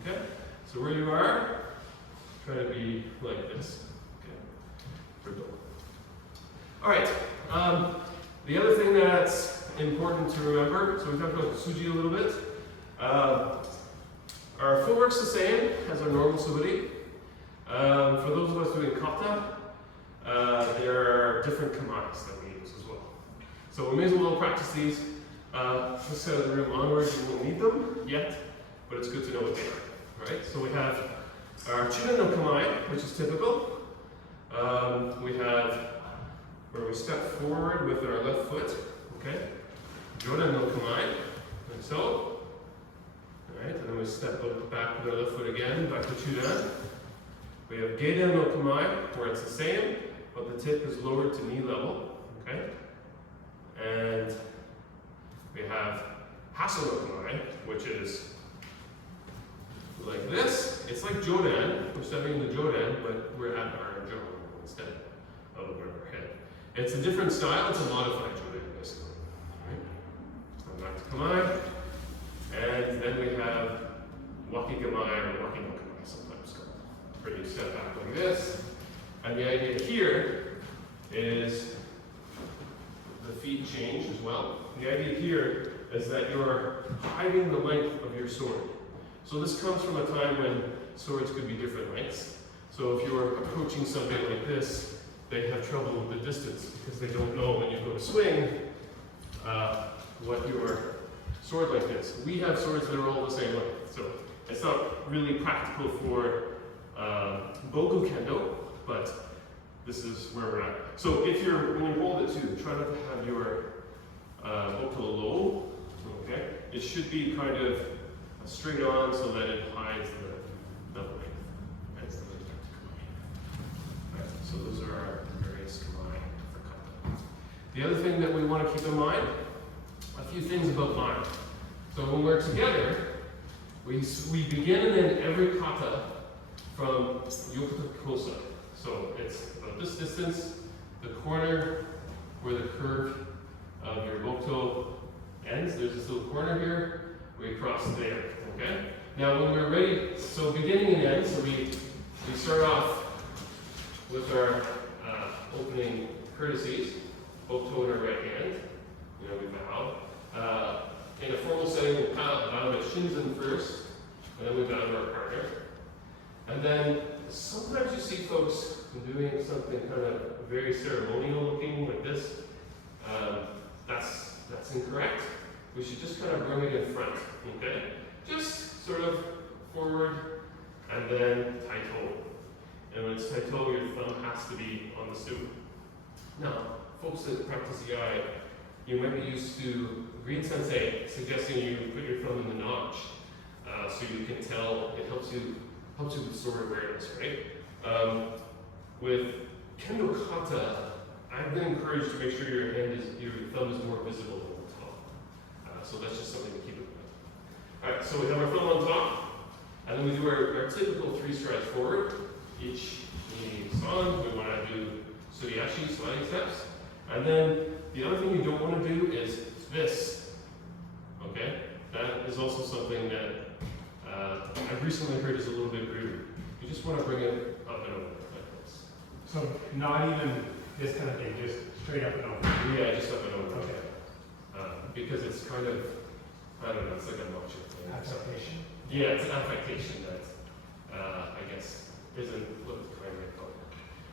Okay? So where you are, try to be like this. Okay? Alright, the other thing that's important to remember, so we talked about the suji a little bit. Our footwork's the same as our normal suburi. For those of us doing kata, there are different kamais that we use as well. So we may as well practice these. Just out of the room onwards, you won't need them yet, but it's good to know what they are. Right? So we have our Chunin no Kamai, which is typical. We have where we step forward with our left foot. Okay? Jodan no Kamai, like so. Alright, and then we step back with our left foot again, back to Chudan. We have Geiden no Kamai, where it's the same, but the tip is lowered to knee level. Okay? And we have Hasso no Kamai, which is like this. It's like Jodan. We're stepping into Jodan, but we're at our jaw instead of our head. It's a different style. It's a modified Jodan, basically. Right? Back to Kamai. And then we have Wakigamai or Waki no Kamai, sometimes called. Where you step back like this. And the idea here is the feet change as well. The idea here is that you're hiding the length of your sword. So this comes from a time when swords could be different lengths. So if you're approaching something like this, they have trouble with the distance because they don't know when you go to swing what your sword length is. We have swords that are all the same length. So it's not really practical for bogu kendo, but this is where we're at. So if when you hold it too, try not to have your bokuto low, okay? It should be kind of straight on so that it hides the length. Right? Right, so those are our various kamai for kata. The other thing that we want to keep in mind, a few things about line. So when we're together, we begin and end every kata from yoku to kosa. So it's about this distance, the corner where the curve of your bokuto ends. There's this little corner here. We cross there. Okay? Now when we're ready, so beginning and end, so we start off with our opening courtesies, bokuto in our right hand. You know, we bow. In a formal setting, we bow to shinzen first, and then we bow to our partner. And then sometimes you see folks doing something kind of very ceremonial looking like this. That's incorrect. We should just kind of bring it in front, okay? Just sort of forward and then taito. And when it's taito, your thumb has to be on the stoop. Now, folks that practice Yai, you might be used to Green Sensei suggesting you put your thumb in the notch so you can tell. It helps you with sword awareness, right? With kendo kata, I've been encouraged to make sure your thumb is more visible than the top. So that's just something to keep in mind. All right, so we have our thumb on top, and then we do our typical 3 strides forward. Each knee is on. We want to do suriashi, sliding steps. And then the other thing you don't want to do is this. Okay? That is also something that I've recently heard is a little bit rude. You just want to bring it up and over like this. So not even this kind of thing, just straight up and over. Yeah, just up and over. Okay. Because it's kind of, I don't know, it's like a motion thing. Affectation. Yeah, it's an affectation that I guess isn't what it's kind of called.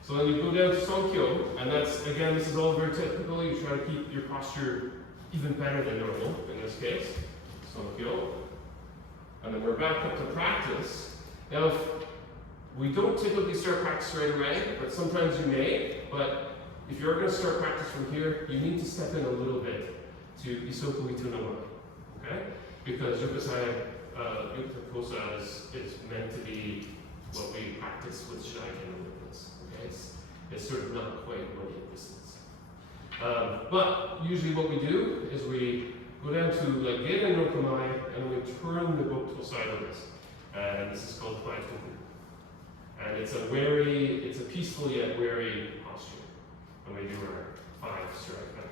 So then you go down to Sonkyo, and that's, again, this is all very typical. You try to keep your posture even better than normal in this case. Sonkyo. And then we're back up to practice. Now, we don't typically start practice right away, but sometimes you may. But if you're going to start practice from here, you need to step in a little bit to Isoku Ito no Mai, okay? Because Yokusai, Yokuto Kosa is meant to be what we practice with Shidai Kendo movements, okay? It's sort of not quite one hit distance. But usually what we do is we go down to like Geiden no Kamai, and we turn the bokuto sideways. And this is called Kaitoku. And it's a peaceful yet wary posture. And we do our 5 strike back.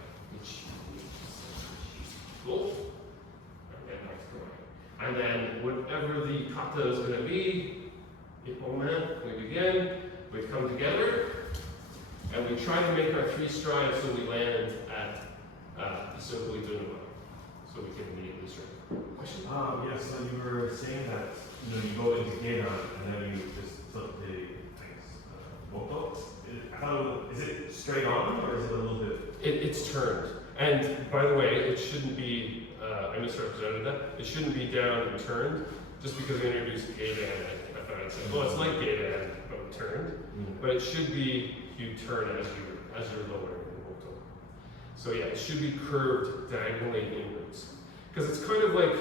Cool. And then back to Kamai. And then whatever the kata is going to be, we begin, we come together, and we try to make our 3 strides so we land at the circle we do, so we can immediately start. Question? Yeah, so you were saying that you go into kihon and then you just flip the, I guess, boku. Is it straight on or is it a little bit? It's turned. And by the way, it shouldn't be, I misrepresented that, it shouldn't be down and turned, just because we introduced Geidan. I thought I'd say, well, it's like Geidan, but turned. But it should be, you turn as you're lowering the boku. So yeah, it should be curved diagonally inwards. Because it's kind of like,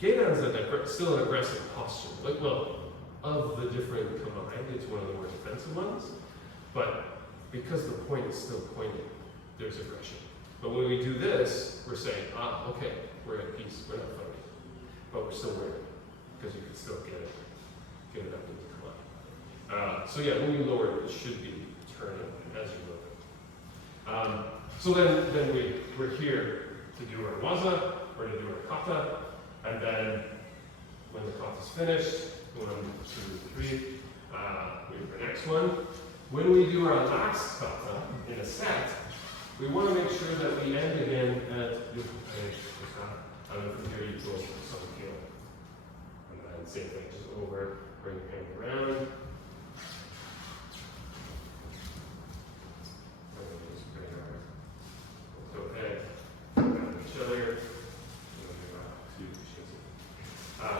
Geidan's still an aggressive posture. Like, well, of the different combined, it's one of the more defensive ones. But because the point is still pointing, there's aggression. But when we do this, we're saying, okay, we're at peace, we're not fighting. But we're still worried, because you can still get it up into the climb. So yeah, when you lower it, it should be turning as you lower it. So then we're here to do our waza, we're going to do our kata, and then when the kata's finished, 1, 2, 3, we have the next one. When we do our last kata in a set, we want to make sure that we end again at and then from here you go to some kihon. And then same thing, just over, bring your hand around. And then just bring our toe head around each other.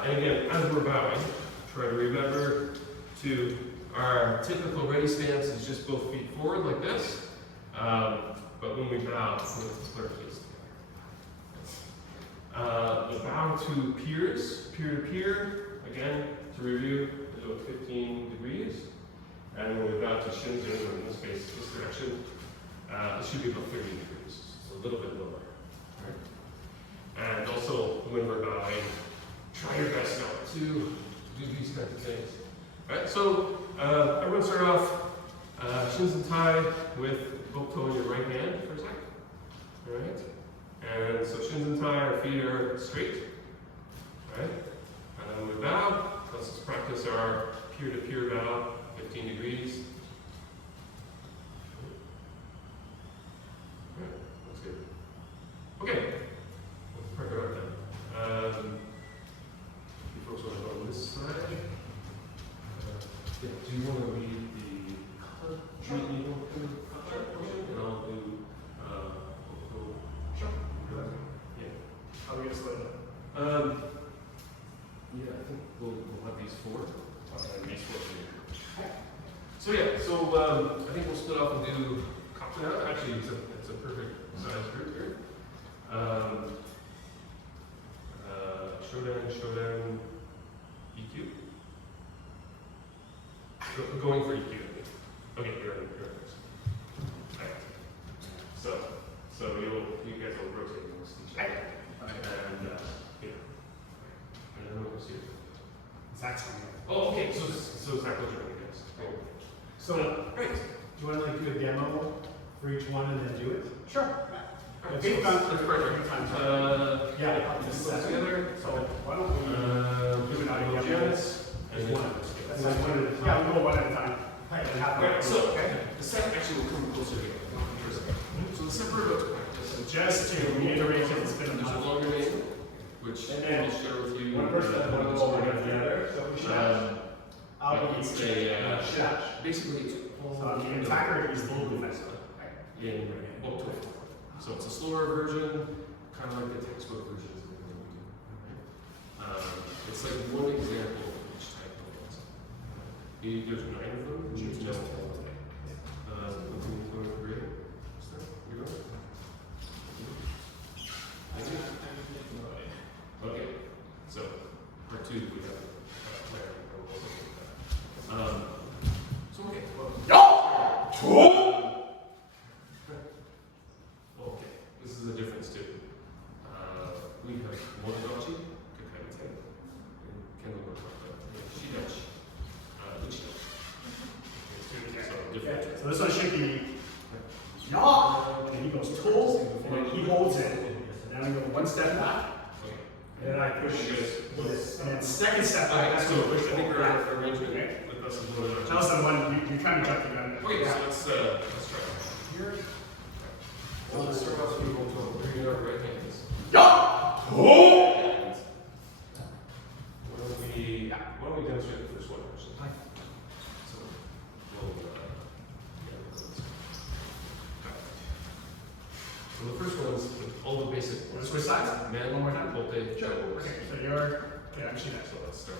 And again, as we're bowing, try to remember to our typical ready stance is just both feet forward like this. But when we bow, let's put our face together. The bow to peers, peer to peer, again, to review, is about 15 degrees. And when we bow to shinzen, or in this case, this direction, it should be about 30 degrees, so a little bit lower. Right? And also, when we're bowing, try your best not to do these kinds of things. Right? So, everyone start off shinzen tai with bokuto in your right hand for a second. Alright? And so shinzen tai, our feet are straight. Alright? And then we bow. Let's just practice our peer-to-peer bow, 15 degrees. Alright, that's good. Okay. Let's prep it out then. You folks want to go on this side? Yeah, do you want to read the kata? And I'll do sure. Yeah. How are we going to split it? Yeah, I think we'll have these 4. And these 4 here. So yeah, I think we'll split off and do kata now. Actually, it's a perfect size group here. Shodan, EQ. Going for EQ. Okay, you're in this. Right. So you guys will rotate amongst each other. And yeah. And then we'll see. Zach's on Oh, okay. So Zach will join you guys. Cool. So, Great. do you want to like do a demo for each one and then do it? Sure. Alright, Okay, so that's perfect. Yeah, Let's set put together. So why don't we do it out of Janice. There's one. That's like one at a time. Yeah, we'll go one at a time. And half Alright, so the set actually will come closer together. So the separate about to practice. So just to reiterate, it's been There's a longer name, which And then I'll share with you. one person and one this will morning. work together. So we should have. It's basically it's So the attacker is the defensive. in bokuto. So it's a slower version, kind of like the textbook versions of everything we do. It's like one example of each type of waza. There's 9 of them. You need to know all of them. Continue to go to grade. You go. Okay. So part 2 we have Larry. So okay. Okay, this is a difference too. We have monodachi, kakaite, and kendo bokuto, shidachi, uchidachi. So different. So this one should be yaw, and he goes tool, and then he holds it. And then I go one step back, Okay. and then I push. You guys second step back, Okay, that's so going to push I think forward. our arrangement with us is a little bit. Tell us the one, you're trying to jump the gun. Okay, so let's try here. Well, let's start off with bokuto. Bring it our right hands. Yeah! And why don't we demonstrate the first one actually? So we'll so the first one is all the basic ones. Switch sides? Man, One more time? bote, Sure. elbows. Okay, so you're, yeah, I'm seeing that. So let's start.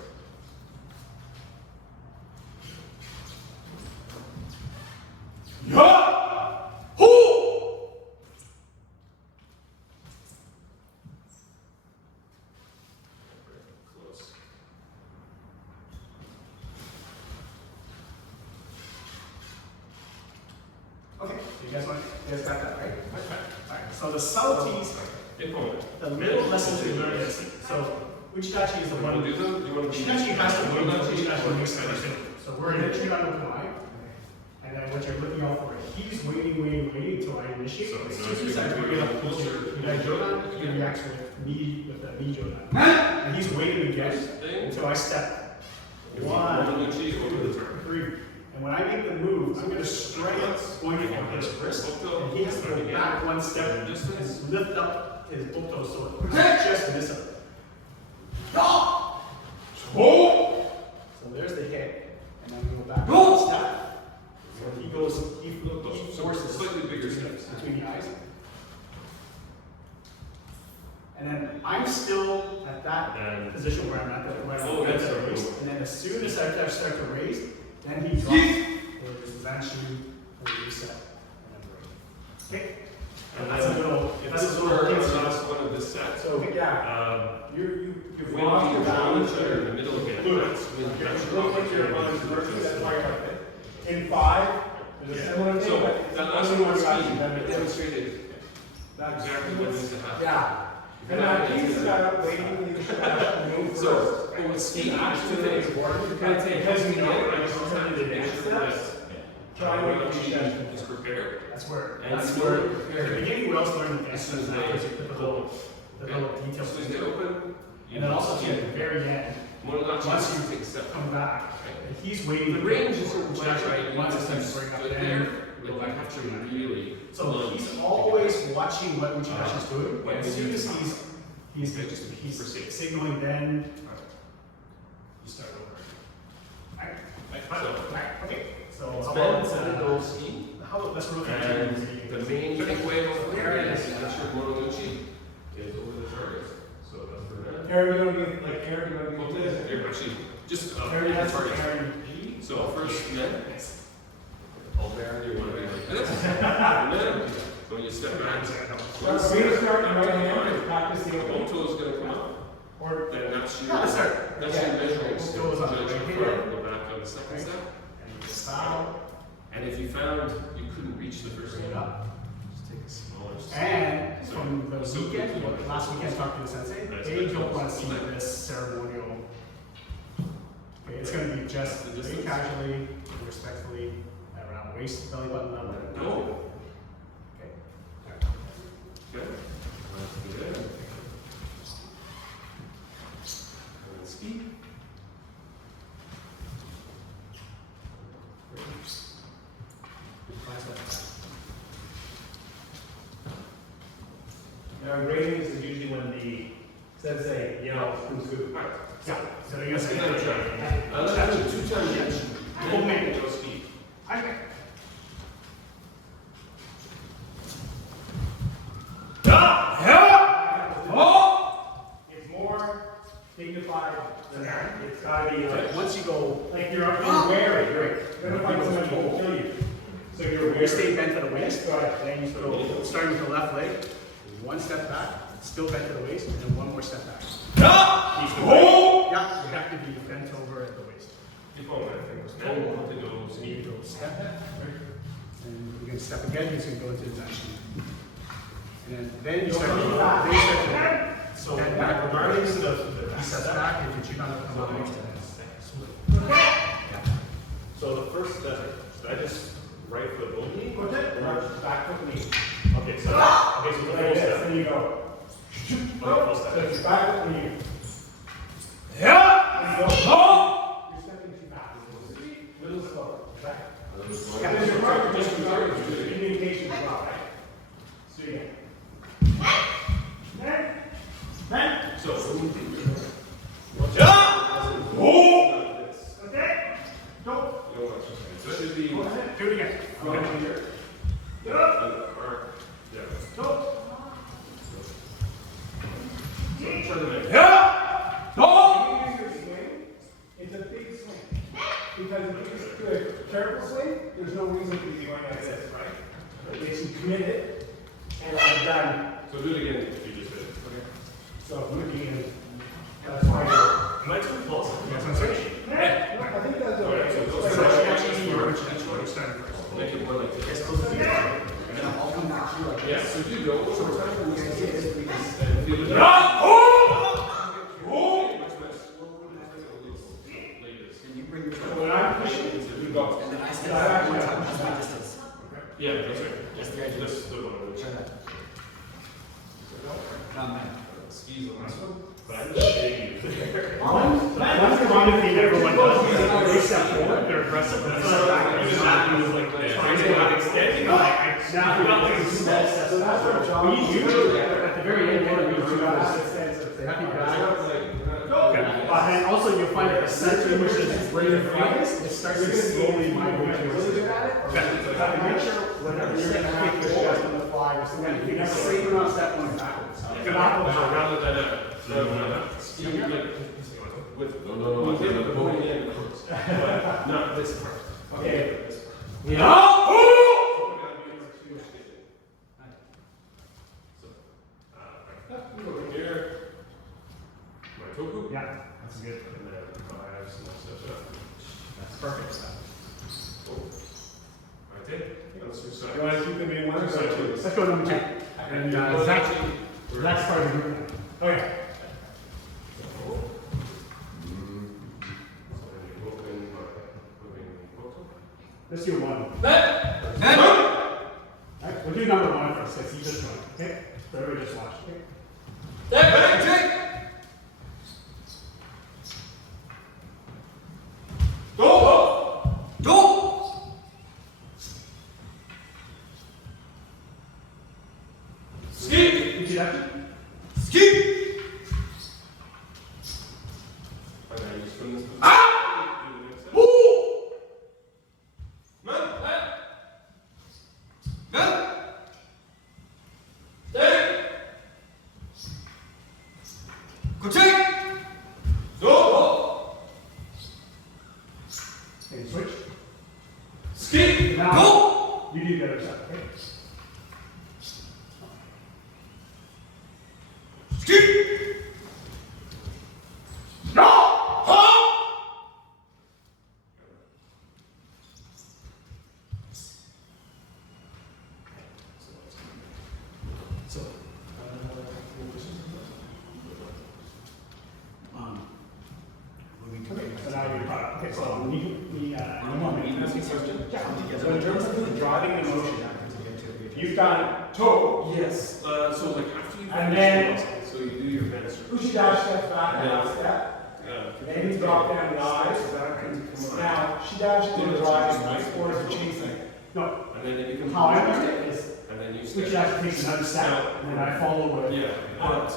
Yeah! Who? Close. Okay, so you guys got that, right? Okay. Alright, so the subtleties, the little lessons we learned is, so Uchidachi is the You want one, to do them? You want to Uchidachi has to be Uchidachi? Uchidachi makes everything. So we're in a Chirano Kamai, and then what you're looking out for, he's waiting until I initiate. So As now soon as I you're bring it up closer. closer, you guys Jodan, he reacts with the knee Jodan. And he's waiting again Thing. until I step. If you One, want to cheese over the turn. 3. And when I make the move, I'm going to strike going from his wrist, and he has to go back one step and lift up his bokuto sword. Just miss him. So there's the hit, and then we go back one step. So he forces Slightly bigger steps. between the eyes. And then I'm still at that And position where I'm at Oh, the that's so raise. cool. And then as soon as I start to raise, then he drops his Zanshi, and reset, and then break. Okay? And That's a little, if that's this is a little our thing. last one of this set, So, yeah, you've when lost we your draw balance each other in there. the middle again, Good. that's when that's It your looks like you're on opportunity his that's to why you're up there. In 5, there's a similar thing, So but that last one was speed. It demonstrated exactly what needs to happen. Yeah. And now he's waiting, you should have moved So, first. but with speed, Actually, actually, it's working. you're gonna take Because you know, I like, just sometimes have the to make next sure that steps, try to make she the is prepared. That's where, And that's you where, were at prepared. the beginning we also learned the As soon dance, as now they is you put the little details. As soon as they open, And then also at the very end, one of the once you you take a step. come back, and he's waiting. The range isn't for quite right. Once Once it's it's bring up good there, there, we'll have to really. so he's always watching what Uchidashi's doing, when and as we soon do as the he's Okay, just proceed. signaling, then you start over. Alright, okay, so It's how been about, set in those ski. how about, let's rotate And to the main takeaway over here is that your Moroguchi is over the target. So that's for that. Aaron, you want to be like Aaron, you want to Well, be this? here, actually, just Aaron has target. Aaron G. So first, then, all there, you want to be like this. And then, when you step back, We're going to start in right hand and practice the open. Bokuto is going to come up. Or, Then that's your, yeah, let's start. that's Yeah. your measuring stick. Bokuto is on the Judge right your hand. foot, go back on the second Right. step. And you style, And if you found you couldn't reach the first bring it step, up. just take a smaller step. And from the weekend, what last weekend talked to the sensei, Nice. they don't want to see this ceremonial. Okay, it's going to be just The very distance. casually, respectfully, around waist, belly button level. No. Okay. Good. That's good. And then speed. Now, ratings is usually when the sensei yells, who's who. Alright. Yeah, so you're going to say Another try. Let's do 2 times each. Full make. No speed. Okay. It's more dignified than that. It's gotta be like, once you go, like you're wary, you're gonna find somebody who will kill you. So you're wary. You stay bent to the waist, then you sort of, starting with the left leg, one step back, still bent to the waist, and then one more step back. Keep the weight. Yeah, you have to be bent over at the waist. Keep on that thing. Then we'll take those. So you go step, and you're gonna step again, he's gonna go into the Zanshi. And then you start to, so back, regardless of the, he steps back, if you cheat on it, come out next to him. So the first step, should I just right foot only? Go ahead, or back foot knee. Okay, so the full Like this, step. then you go. Okay, full step. So it's back foot knee. Yeah! Go ahead here. Yeah. Go. Try to make. Yeah. Go. Use your swing. It's a big swing. Because if you do a careful swing, there's no reason for you going like this, right? It makes you committed. And I've done. So do it again if you just did it. Okay. So looking in. That's why you're. Am I too close? Yes, I'm sorry. Yeah, I think that's Alright, so those okay. are Actually, each you're- one starting first. Make it more like this. And then I'll come back here like Yeah, so do go one more time. And feel it. When I'm pushing, you go. And then I step back one time, that's my distance. Yeah, that's right. That's the idea. This is the one. Try that. Man. Skis on this one. But I'm just shaking there. That's the common thing everyone does. They step forward, they're aggressive, but it's not like trying to extend. Now, not like a small step. So that's our job. We usually, at the very end, we do happy back. And also you'll find at the center, which is right in front, it starts to slowly migrate towards Really it. good at it? Okay. Make sure whenever you're going to kick your chest on the fly or something, you never say you're not step one backwards. Round that up. No. Not this part. Okay. Over here. My toku. Yeah, that's good. And then five, so that's up. That's perfect. Cool. Right there. Let's do side. You want to keep them in one or side two? Let's go number two. And that's part of the group. Okay. Let's do one. Right, we'll do number one first, because you just won. Okay? So everybody just watch. Okay? Introduction. Okay, switch. Now, you do the other side, okay? So now you're caught up. Okay, so so in terms of the driving the motion, you've got toe, Yes. So like after you And then- so you do your bend circle. Ushidashi steps back, Yeah. half step. Yeah. Then you drop down the eyes. Now, Shidashi then drives towards the chasing. No, And then it becomes. how I learned it is And then you Ushidashi takes another step, and then I follow with. Yeah. But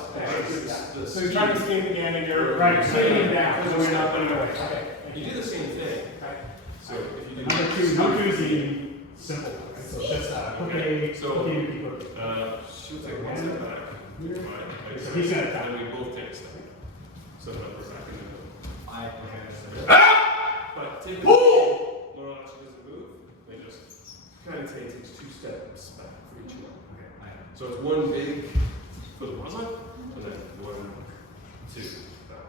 So you're trying to skate again, and you're right, skating down, so we're not going away. Okay. you do the same thing. Okay. So if you do. Number two is the simple. Right? So just Okay, so- cookie. She'll take one step back. Here. Right, like So he's gonna And then we both take a step. So that we're back in the middle. But take it. Laura actually doesn't move. They just kind of takes two steps back for each one. So it's one big for the one leg, and then 1, 2 back.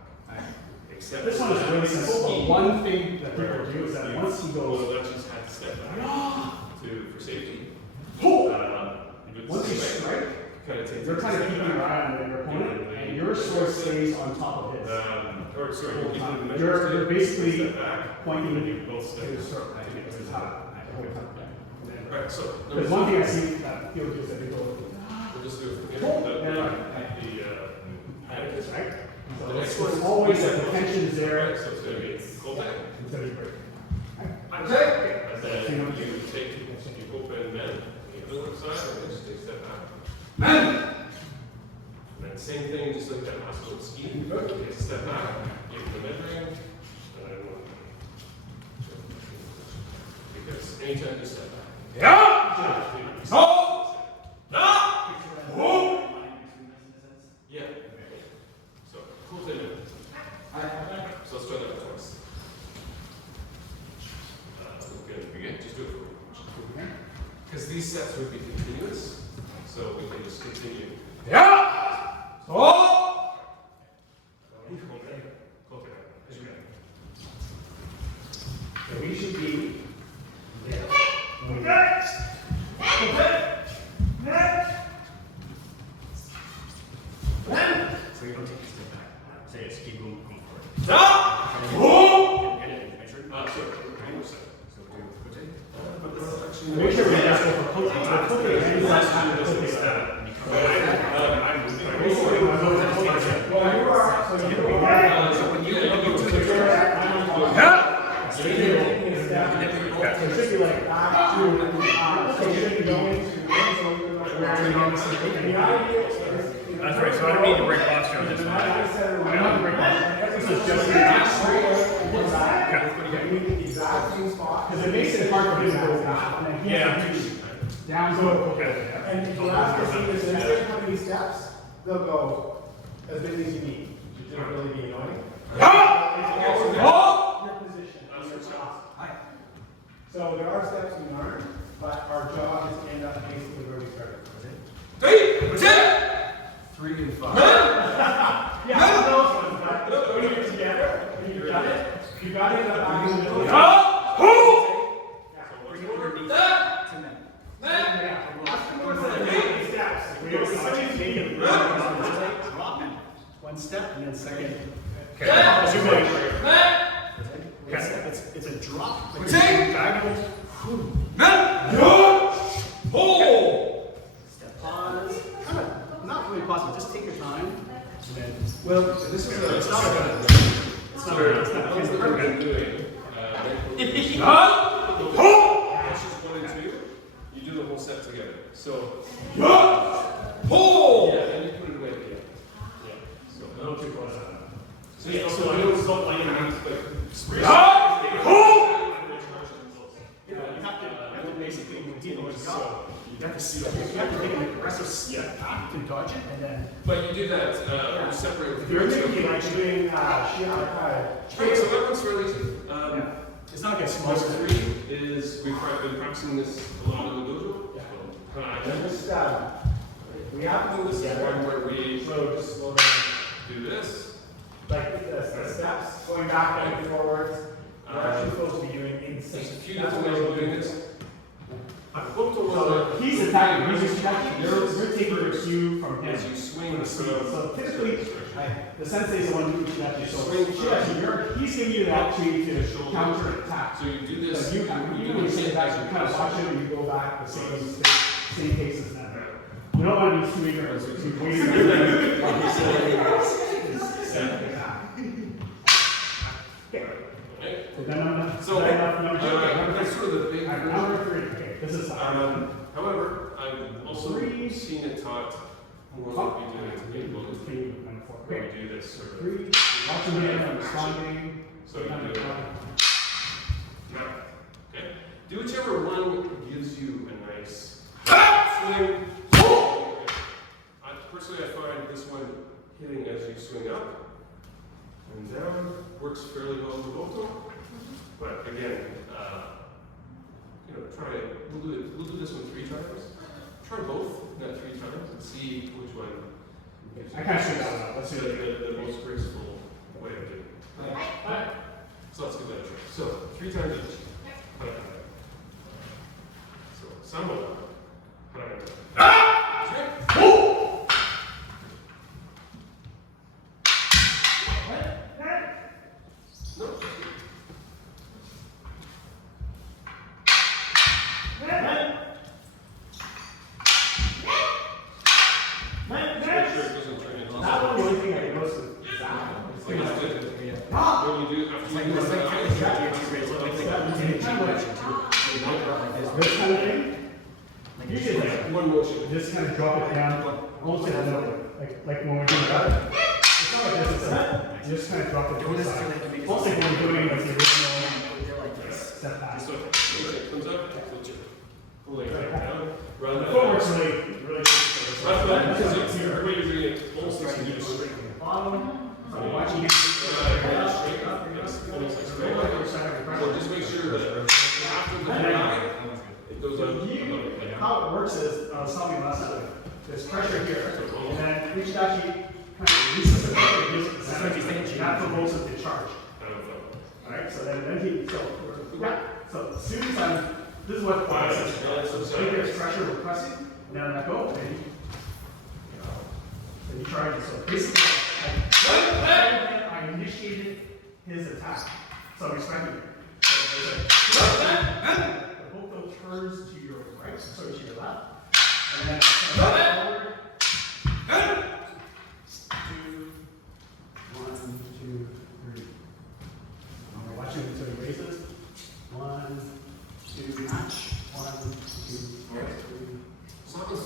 Except This one is really simple, but one thing that people do is that once he goes, well, that just had to step back for safety. once you strike, kind of take. you're kind of keeping your eye on your opponent, and your sword stays on top of his. Or sorry, you're keeping the You're basically step back. pointing And you both to step the back. sword. To his top. Right, so. There's one thing I see that people do is that they go, We'll just do it from here. Yeah, Atticus, right? so The next it's one. always that the tension is there. Right, so it's gonna be cold back. Instead of break. And then you take, you open men, the other side, and just take a step back. And then same thing, just like that last little ski. Take a step back, give the measuring, and then one. Because anytime you step back, Yeah. So, continue. So let's try that twice. Good. Again, just do it for me. Because these steps would be continuous, so we can just continue. So we should be. So you don't take a step back. So you just keep going for it. Make sure we ask for coaching. It should be like back to, so you should be going to, That's right, so I don't need to break posture on this one. I'm not breaking. This is just the exact same spot. Because it makes it hard for him to go back. And then down, so, and if you ask to see this, instead of how many steps, they'll go as many as you need. It shouldn't really be annoying. Your position. So there are steps we learn, but our job is to end up basically where we started. 3 and 5. Yeah, those ones, but when you're together, when you've done it, you got to end up back in the middle. One step and then second. It's a drop. Like diagonal. Step pause. Kind of not really possible. Just take your time. And then, Well, this is it's not It's the part I'm doing. That's just 1 and 2. You do the whole set together. So. Yeah, and you put it away at the end. Yeah. So, No too close. so yeah, so I don't stop laying out, but. you have to basically deal with the job. You have to see. You have to take an aggressive step back to dodge it, and then. But you do that, you separate with You're your thinking like doing, Okay, so that one's fairly easy. It's not like a small Number step. 3 is we've been practicing this a lot in the dojo. and just, we have to do This this is together. one where we So just slow down. do this. Like the steps, going back and forwards. We're actually supposed to be doing in sync. There's a few different ways of doing this. So he's attacking, he's just attacking, you're taking your cue from him. As you swing the So typically, the sensei is the one who should actually, so Swing. he's giving you the opportunity to counter attack. So you do So this. you when you say that, you kind of watch him and you go back the same pace as them. You don't want to be too eager to So that's sort of the big version. Number 3, okay, this is However, I've also seen it taught more like we do it in bogu, where we do this sort of. 3, watching him, responding. So you do it. Okay. Do whichever one gives you a nice swing. Personally, I find this one hitting as you swing up and down works fairly well with bokuto. But again, try it. We'll do this one 3 times. Try both that 3 times and see which one. I kind of should have. Let's see. The most graceful way of doing it. So let's give that a try. So 3 times each. So Sambo. That one, the only thing I did most of that. When you do after you do This kind of thing. Usually like one motion. just kind of drop it down, almost like a note, like when we're doing that. It's not like this, it's like, you just kind of drop it to the side. Almost like when we're doing like the original step back. So it comes up, flip it. works really That's what because it's the way you're doing it. Almost like you do straight. bottom. So I'm watching it. Straight up. It's almost like straight up. So just make sure that after the dry, it goes up. How it works is, I was telling you last time, there's pressure here, and then we should actually kind of releases the pressure, gives it the center, that promotes it to charge. Alright, so then he, so as soon as I'm, this is what so right there's pressure, we're pressing, and then I let go, and you charge it. So basically, I initiated his attack, so I'm expecting it. So the boku turns to your right, so to your left, and then forward. 2, 1, 2, 3. We're watching until he raises. 1, 2, match. 1, 2, 3. As long as,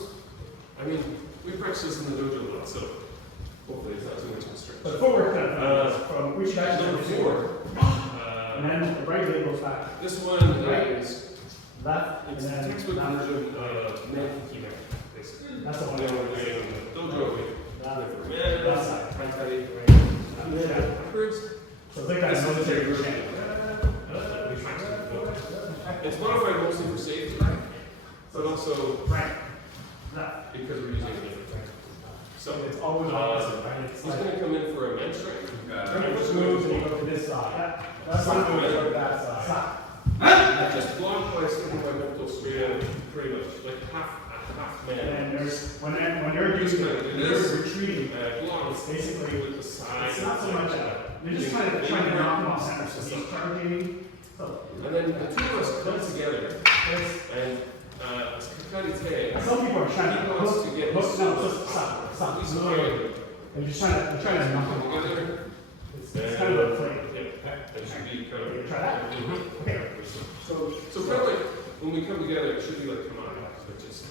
I mean, we practice this in the dojo a lot, so hopefully it's not too much of a stretch. So the footwork from which guy Number 4. and then the right leg goes back. This one is Left, and it's the then textbook left. version of men kihon, basically. That's the one. Then we're doing dojo with men, Left side. right side, And then backwards. so it's like that military version. It's modified mostly for safety, but also Right. Left. because we're using a different technique. So It's always opposite, right? It's he's like, going to come in for a men's strike. first moves and you go to this side. That's not going to go to that side. Just block by sticking my mental straight pretty much, like half And man. then there's, when you're using it, when you're retreating, Block it's basically, with the side. it's not so much, you're just kind of trying to knock him off center, so he's charging. So, And then the two of us come together there's, and Kakari some people are trying to he wants to get hook, his no, just stop. He's No, they're trying to knock him off. together. It's kind of a play. Yeah, that should be kind You of. try that? Mhm. Okay. So kind of like when we come together, it should be like come on, so just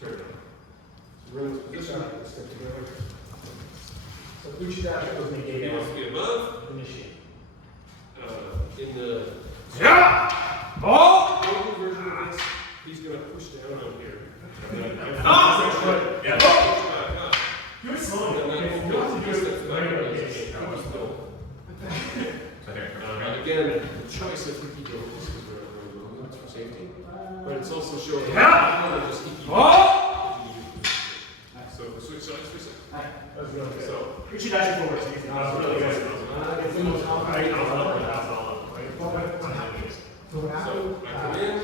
turn. So we're in this position, let's step together. So each dash goes He negate wants to be above, initiate. in the Oh! bogu version of this, he's gonna push down on here. And then Yeah. push back up. Do it slowly. And then Okay, he'll you want to do step it back right up. away. And again, the choice of Hiki Go is because we're going for safety, but it's also showing Yeah. how to just Hiki Go. Oh! So switch sides for a second. That's really good. So, We should actually forward. So you can- That's really good. It's the most Right, complicated. so I come in,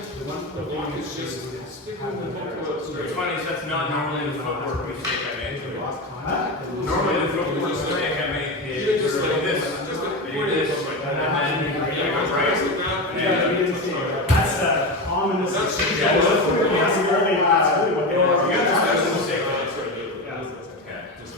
the block is just sticking the book out straight. What's funny is that's not normally the footwork we stick that into. Huh? Normally the footwork we stick have any You're just like this. just like You point do it. this, and then you go right. That's ominous. That's Yeah, so really, what they were. You got this special mistake. Yeah. Okay. That's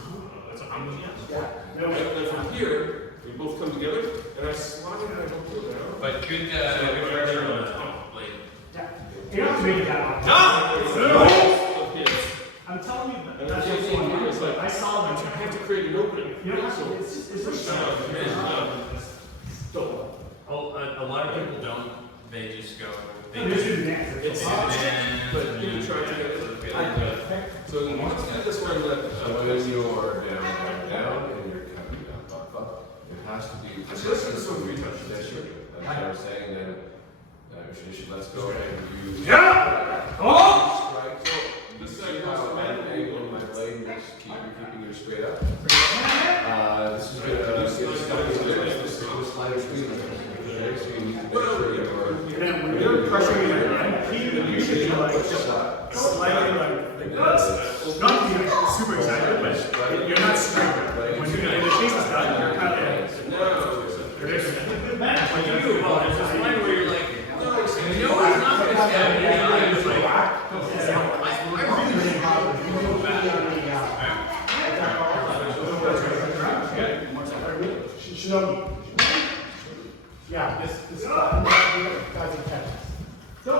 what I'm looking at. Yeah. And from here, we both come together, and I slide it and I go through there. But good pressure on the top blade. Yeah. You don't have to make it that obvious. Okay. I'm telling you, And that's the what's same going thing on. here, it's like, I saw them. I have to create an opening. You don't have So, to, it's push just. down, and up. Don't. A lot of people don't. They just go. They They should dance. It's but you try to get it. So once you do this one, When you're down, and you're coming up, it has to be. Actually, let's do this one 3 times. That's what I'm saying, then, let's go ahead and use. Yeah! Oh! Strike, so, This see side how goes I'm down. angling my blade, just keeping you straight up. This is gonna be a slight speed. Okay, so you need to make sure you're. And then when you're pressuring your hand, you should be like just slightly like this. Not to be super exaggerated, but you're not straight. When the chase is done, you're kind of No. When you do well, there's this line where you're like, No, you know it's not going to stab you. And it's like, Shinobi. Yeah, this guys in Texas. Go.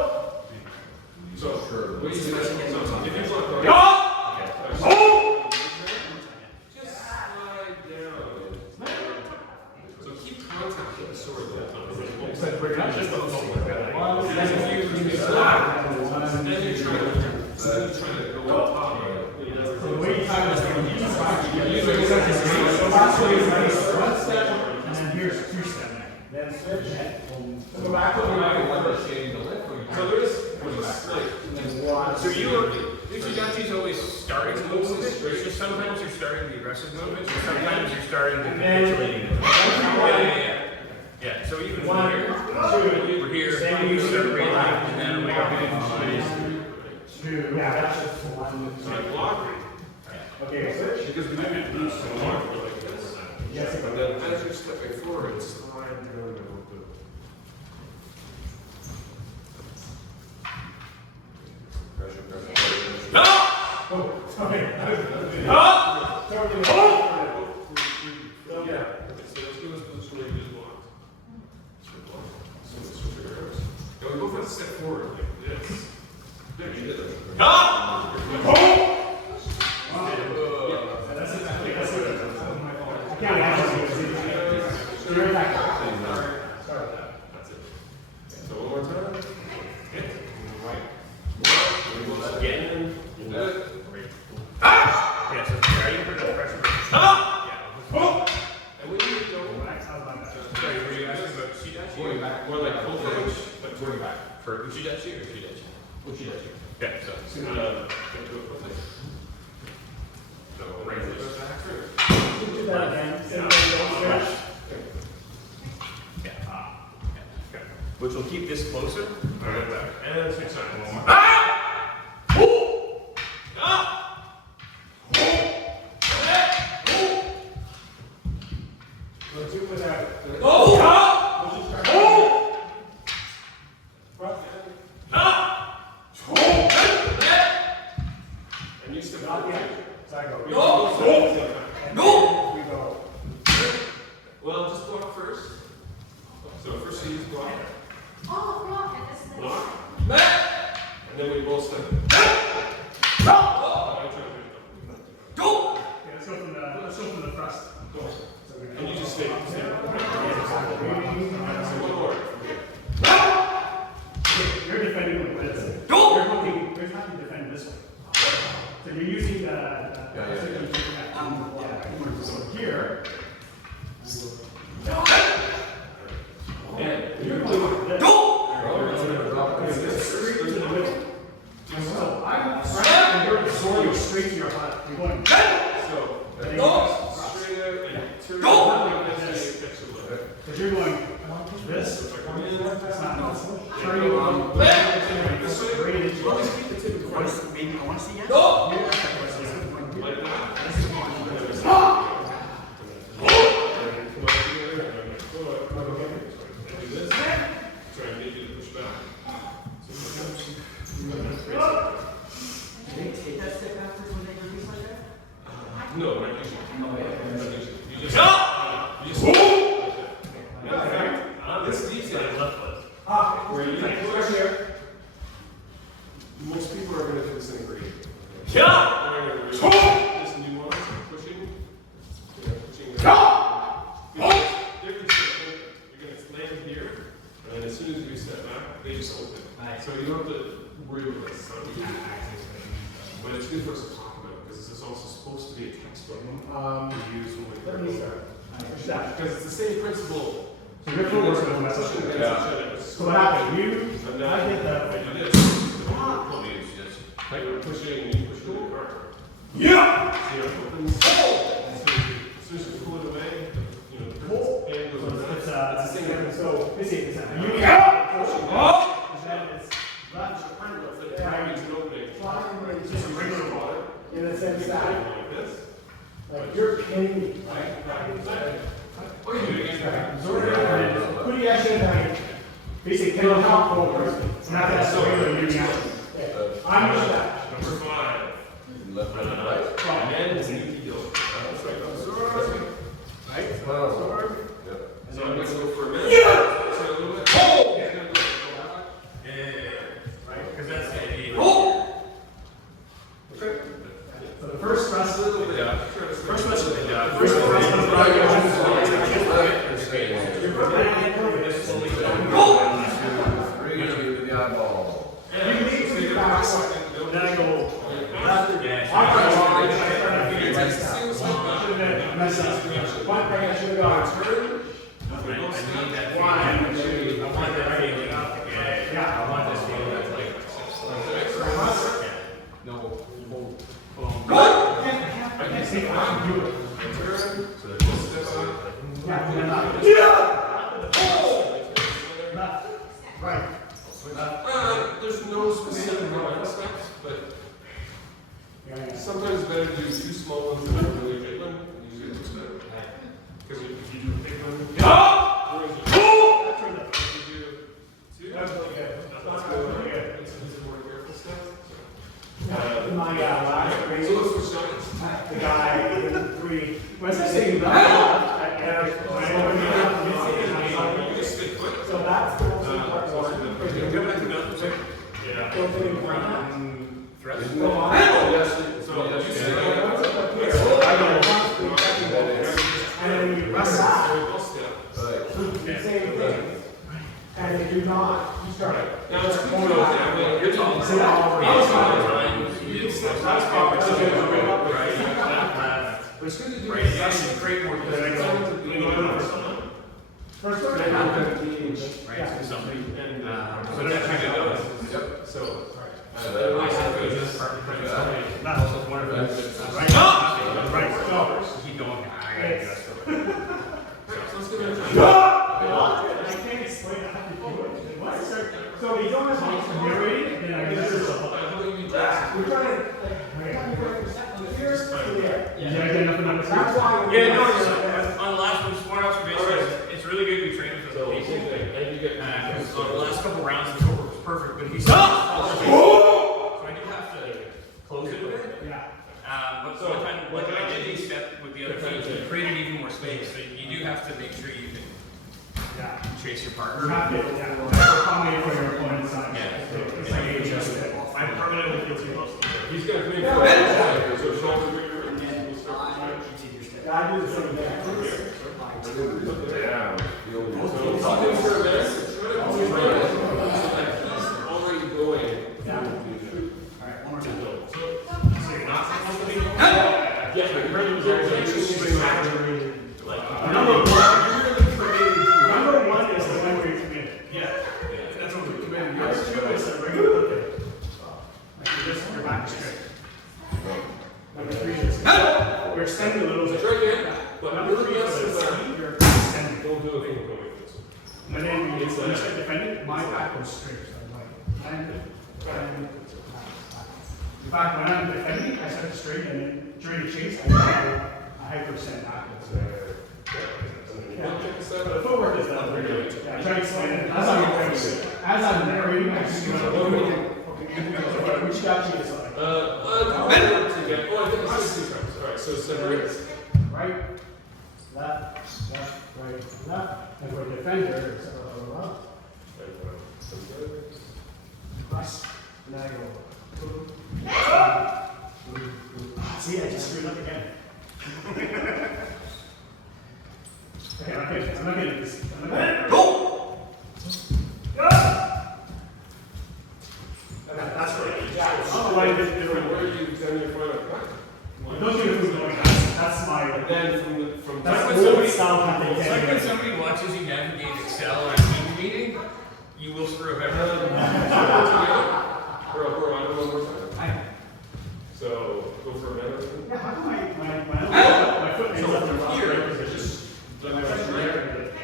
So, Sure. what do you do? If you want to. yeah! Oh! Just slide down. So keep contact with the sword that time. Except we're not just Then you try to So then you're trying to go on top, right? So the way you time is when you one step, and then here's 2 step. Then switch. Go back to the left. So there's a slight. So Uchidachi is always starting the movement. It's just sometimes you're starting the aggressive movement, and sometimes you're starting the capitulating movement. Yeah. So even One, here, two, we're here, you start raising, and then we go. 2. Yeah, that's just one. So I block it. Okay, switch. Because we didn't lose so long, we're like this. Yes, And then as you're stepping forward, it's slide down the boku. Pressure. Oh, sorry. Yeah. So let's do this position where you just blocked. So block. So let's switch it around. Now we go for a step forward like this. There you did it. That's it. So one more time. Hit. Right. Again. You did it. Yeah, so are you putting the pressure? Yeah. And when you go back, sorry, were you asking about Uchidachi? Going back. Or like full approach, but Going back. for Uchidachi or Uchidachi? Uchidachi. Yeah, so get to it quickly. So raise it back through. Do that again. Yeah. Okay. Which will keep this closer. Alright, back. And 6 times. One more. Let's do it without. And you step Not forward. yet. Cycle. We go. We go. Well, just block first. So first you use block. Oh, block it. This is the Block. And then we both step. I'm trying to do it. Okay, let's go from the thrust. And you just stay. So one more. You're defending with this. You're looking, you're trying to defend this way. So you're using the. So here. And You're going with this. Straight to the middle. So I'm right, and you're absorbing straight to your butt. You're going. so straight out and turn around and then you catch the leg. Because you're going this. So if I come in there, It's not turning on. this way. Straight into your Always keep the tip in front. I want to see it. Like that. Come up together and I'm like, oh, I do this. Try and get you to push back. Take that step backwards when they release like that? No, not usually. Not usually. You just. You just. In fact, on this detail, where you push here, most people are going to do this in green. They're going to do this nuance of pushing. Pushing. Different step. You're going to land here, and then as soon as you step back, they just open. So you don't have to worry about this. But it's good for us to talk about because this is also supposed to be a textbook to use when we Let me start. because it's the same principle. So you're full work with myself. Pushing against each other. So what happened? You, And now I get that. I do this. Like we're pushing and you push the cart. Yeah! So you know, it opens. As soon as you pull it away, you know, the hand goes around. It's the same. So, this is it. You can. Then it's left. It's an opening. It's just a regular water. In the sense that, Like this. like, you're pinning me. Oh, you do it again. Put the action like, basically, can help forward. It's not that so regular using it. I'm used to that. Number 5. Left and right. And then it's an heel. Right? Well, So I'm going to go for a minute. Yeah! So a little bit. Oh! Right? Because that's the idea. Okay. So the first thrust. A little bit. Yeah. First one. First thrust is right. Bring it to the eyeball. And so you got a second. Then I go see if I can do it. Turn, so just step out. Yeah, and then left. Right. There's no specific line steps, but sometimes it's better to do 2 small ones than a really big one, and usually it's better. Because if you do a big one, if you do 2, That's really good. that's really good. It's a more careful step. My last grade, So let's switch sides. the guy in 3, what's the same? You just stay put. So that's the most important So one. go back to the other side. Yeah. Opening one. Thrust. Go on. Yes, so you stay I go one, and then you rest that. Same thing. And if you not, you start. Now it's cool though, yeah, you're talking So now we're It's good to do Right, that's great work. First one. Right, so something. So that's how you do it. Yep, so. I said, good, just perfect. That's also one of the. Right. Right. Go. Keep going. I gotta adjust for it. So let's give it a try. I can't explain how to do it. So you don't have to Narrating, then I guess it's a. How about you just? We're trying to, here's to there. You guys get enough numbers? That's why. Yeah, no, on the last one, smart observation, it's really good we trained for the So, people. same thing, and you get. On the last couple rounds, the footwork was perfect, but he said, so I do have to close it a bit. Yeah. But so what I did, he stepped with the other team, he created even more space, so you do have to make sure you can Yeah. chase your You partner. have to, yeah. Accommodate for your opponent's side. Yeah. It's like you adjust it. I permanently feel too close. He's gonna come in. Yeah. So shoulder bigger and we'll start. I do the same thing. Yeah. So something for a minute, try to always run it, so that he's already going. Alright, one more time. So you're not supposed to be. Yeah, but you're Like, Number one is the one where you're committed. yeah. That's what we're committed. Yours two is a regular look at it. Like you just, your back is straight. Number three is, you're extending a little bit. Try again, but Number really three is yes, you're extending. don't do a thing going like this. And then when you start defending, my back goes straight. So I'm like, and. In fact, when I'm defending, I start straight, and then during the chase, I go a high percent backwards. Check this out. But the footwork is done. Yeah, I'm trying to explain it. As I'm narrating, I just go, which got you is like, Oh, I think it's 60 times. Alright, so separate. right, left, right, left. And for a defender, it's cross, and then I go. See, I just screwed up again. Okay, I'm not good at this. I'm not good at this. That's great. Oh, why did it different? Where are you down your front of what? Those are the things going. That's my. And then from That's when the old somebody- style that they It's like when can. somebody watches you navigate Excel or a team meeting, you will screw up everything. Or one more time. So go for a minute. Yeah, how come my foot ends up in the From here, right position? just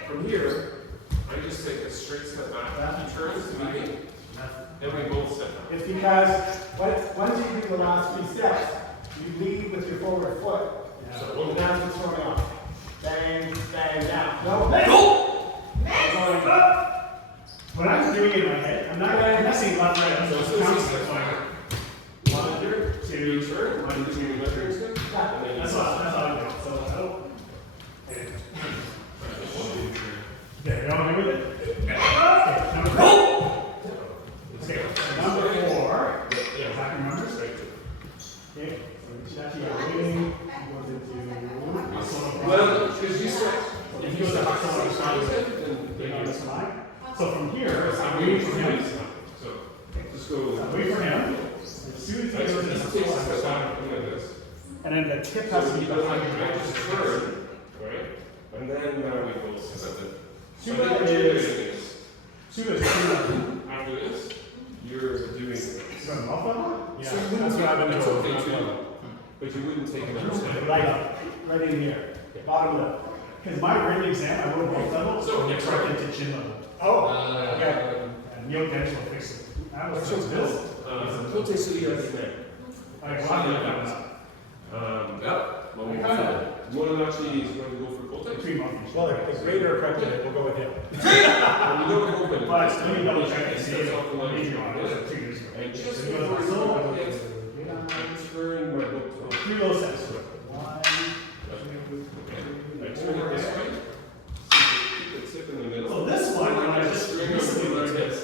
from here, I just take a straight step back. He turns to me, and we both step back. It's because once you do the last 3 steps, you lead with your forward foot. So And that's what's going on. Bang, bang, down. No, When I'm doing it in my head, I'm not messing left, right. I'm So just it's counting. like 1 here, 2 turn, 1 2 left turn step. And then That's all I do. So I don't. Okay, you all agree with it? Okay, number 4. Okay, number 4. Yeah. Back numbers. Okay, so it's actually a wing, goes into. Well, because you said If you go to Haksama then So from here, I wait for him. So just go. I wait for him. As soon as he goes This into takes a step back, like this. and then the tip has to be behind I your just back. turn, right? And then now we go. Suba is After this, you're doing this. you got a mouth level? Yeah, So you that's what I've been That's told. okay too. But you wouldn't take another step. Right in here, bottom lip. Because my written exam, I wrote both levels, So, so yeah, it's right into chin level. Oh, And Neil Dench will fix it. That was so good. Kote City Arts Man. Like, wow, that Yep. Mononachi is going to go for Kote. between monkeys. well, if the grader corrected it, we'll go with him. You know what open. But let me double check and see That's if off the line. maybe on it 2 years ago. And just So you go to before the you solo, go, I'm turning my book to. 3 little steps. 1, I turn it this way. Keep the tip in the middle. So this one, I just String recently on learned the this.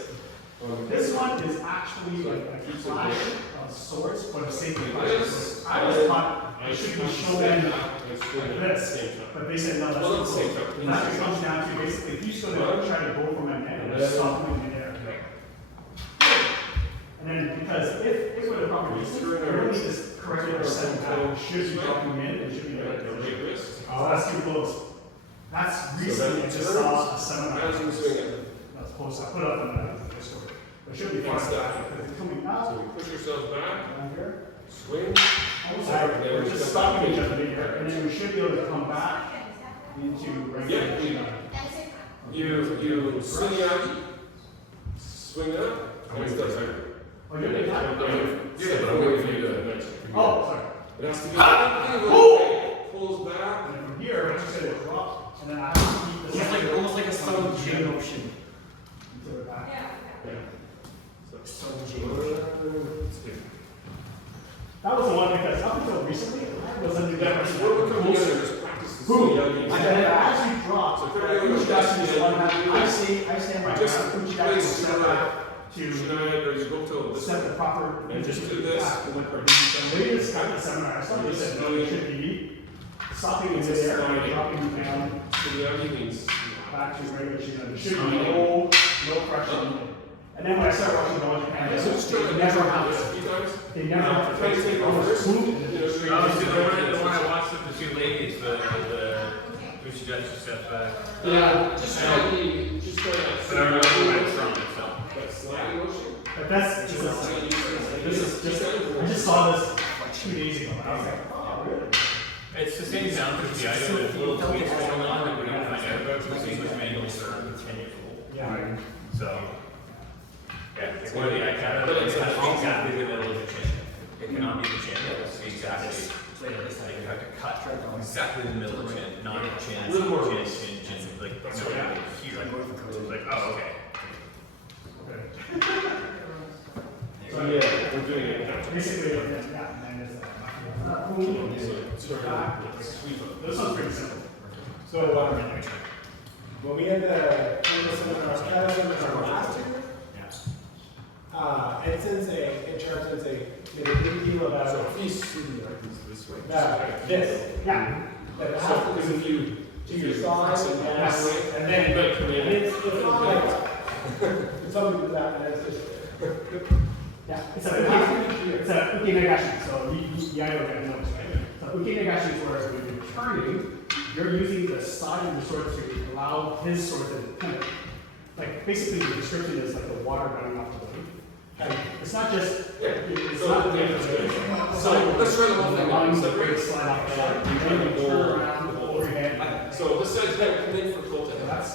This one is actually like a clash of sorts, but a safety clash. I was taught I it should be shown shown and like swing at the this, same time. but they said no, that's Well, not at the same cool. time. And that comes down to basically, if you're gonna try to go for my neck and just stop him in the air. And then, because if with a proper distance, you don't need this correctly or set down, should be dropping in, it should be like Your right wrist. oh, that's too close. That's recently, I just saw a seminar. As you swing it. That's close, I put up on the Discord. It should be fine, Fast that. because it's coming So out, you push yourself back, down here. swing. We're just stopping each other here, and then we should be able to come back into regular. Yeah, you swing out, swing up, and it's done. Oh, you're making that? Yeah, but I'm waiting for you to mention. Oh, sorry. It has to be pulls back. And then from here, I just say it drop, and then I have to keep this. Almost like a subtle J motion. Into the back. Subtle J. That was the one because up until recently, I was under Yeah, that. before we come together, just practice the Who? swing. I actually dropped. So So everyone Uchidashi is the one that should- I stand my Just ground. Uchidashi place will step your- back to Shinai, or you go to this. set the proper. And just do this. So they just got the seminar. I saw they said no, you should be stopping in It's a midair, sliding. dropping down Shinai means. back to regular Shinai. There should be no pressure. And then when I started watching Knowledge Japan, So just try they to never have have this to. a few times. They never have to. Try to take over Almost first. move. The one I watched with the 2 ladies, the Uchidashi step back. Yeah. Just try to, But I remember when I was from it, so. that sliding motion. But this is just, I just saw this like 2 days ago. And I was like, oh, really? It's the same sound as the item, with little tweaks going on that we don't find out about, because the English manuals are 10 years old. Yeah. So, yeah, it's one of the icons, but it's exactly the middle of the chin. It cannot be the chin, it's exactly, like you have to cut exactly the middle of the chin, not the chin, A little more. chin, like, so yeah, here. It's like, oh, okay. So yeah, we're doing it. Basically, yeah, and then it's So turn, sweep up. this one's pretty simple. So, when we had the clinical seminar, our last year, and Sensei, HR Sensei, did a big deal So about if he's shooting like this way. that, this, Yeah. that So has because if you to your side, Yes. and then, but come in. it's not like, it's something to that, and it's just, Yeah. It's a uke negashi, so you either get notes, right? So uke negashi is where when you're turning, you're using the side of your sword to allow his sword to kind of, like, basically the description is like the water running off the blade. Like, it's not just, it's So, not yeah, that's good. So let's try the whole thing. allowing the Separate. blade to slide off the water. You turn around, over your head. So this side's gonna come in for Kote. That's,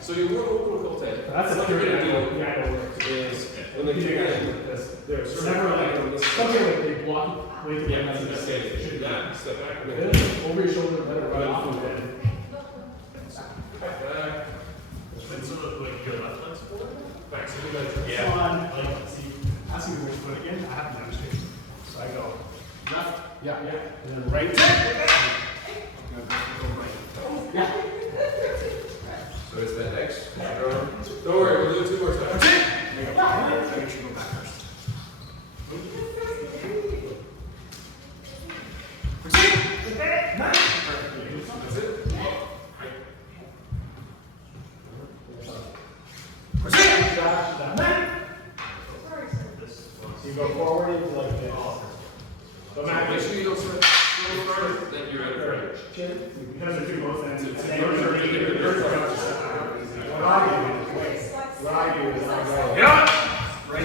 So you want to open Kote. that's a What pure you're gonna do Iaido work. is when they come in, they're It's sort never of like, something like they block, wait till yeah, the that's end the of stage. the should That, step back. This, over your shoulder, let it run off and then. Back. So like your left leg's forward? Back. So you guys. This one, like, see, ask me which foot again, I have to demonstrate. So I go left, yeah, and then right. Yeah. So it's the X. Don't worry, we'll do it 2 more times. There you go. I should go back first. That's it. you go forward into like this. But Matt, make sure you don't start so far that you're out of range. Chin. Because they're too close, then. It's then you're very turning, good. you're turning up to step back. What I do, what I do is I go. Yeah! Yeah.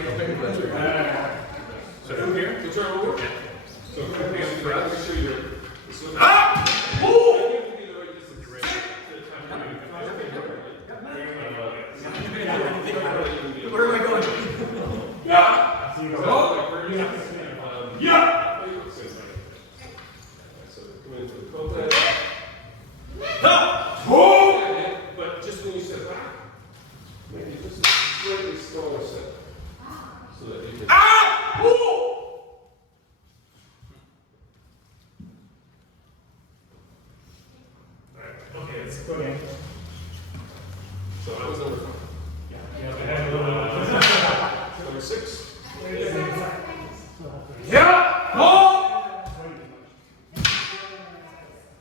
So from here? So try one more. So make sure you Where am I going? Yeah. So you go. Yeah. So come into the kote. But just when you step back, maybe just a slightly slower step, so that you can. Okay, let's go again. So that was number 5. Number 6. Yeah.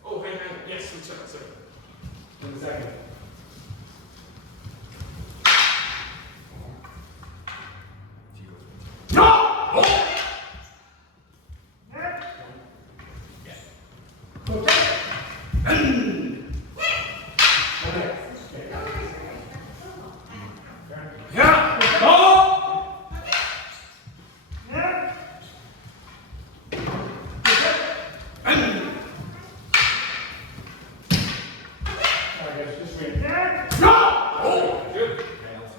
Oh, hang on. Yes, I'm sorry. In a second. Good.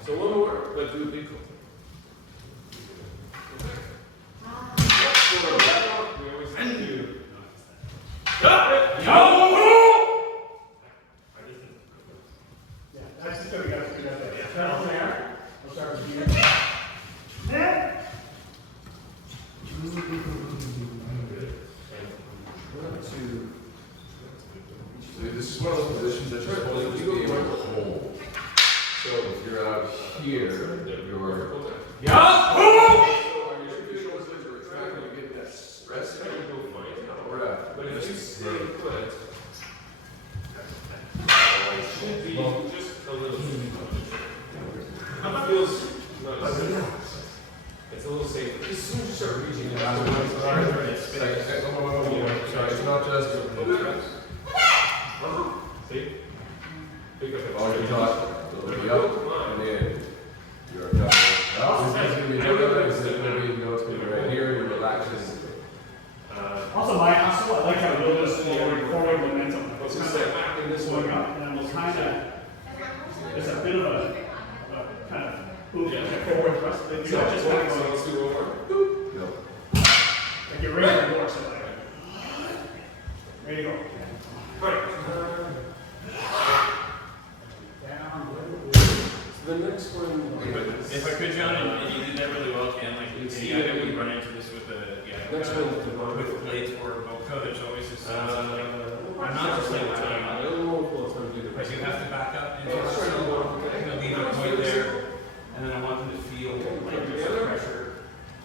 So one more, but do a big kote. We always have to. Yeah, that's just gonna go there. Start from there. We'll start with you. So this is one of those positions that you're supposed to be able to hold. So if you're out here, you're. Yeah. So your shoulders are trying to get that stress. Right. But if you stay put, it should be just a little. It feels nice. It's a little safer. As soon as you start reaching it, Sorry, it's not just. See? Pick up the Oh, you're not. And then you're up. Oh, this is gonna be different. This is gonna be, it's gonna be right here. You're relaxing. Also, I like how you build this forward momentum. Let's just step back in this Going one. up, and we'll kind of, there's a bit of a kind of move forward thrust. You're not just kind of going, Let's do one more. like you're ready for more, so like, there you go. Right. Down, The next one. If I could, John, and you did that really well, Ken, like, you see, I know we run into this with the, Next one is the one. with blades or boku, there's always this sense of like, I'm not just like, I don't know if we'll have time to do the like you have to back up into Yeah, it, sure. so I'm gonna leave a point there, and then I want them to feel like there's some pressure.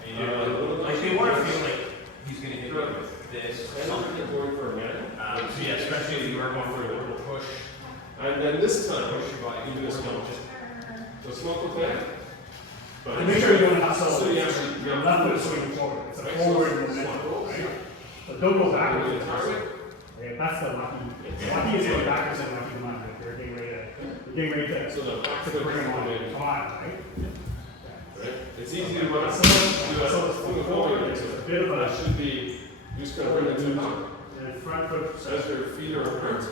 And you do, like, they wanna feel like he's gonna hit you with this or something. Going for a minute. So yeah, especially if you are going for a little push, And then this time, push your body, you do a forward, small. just So small kote. And make sure you're doing it so So you actually. your left foot is swinging forward. It's a forward momentum, right? So don't go backwards. Okay, that's the lucky. Lucky is going backwards and lucky come on. You're getting ready to So the back to foot bring is him on. moving. Come on, right? Right? It's easy to run. So Do it's forward. It's a bit of That a should be, you just gotta bring it to the top. and front foot. As your feet are apart,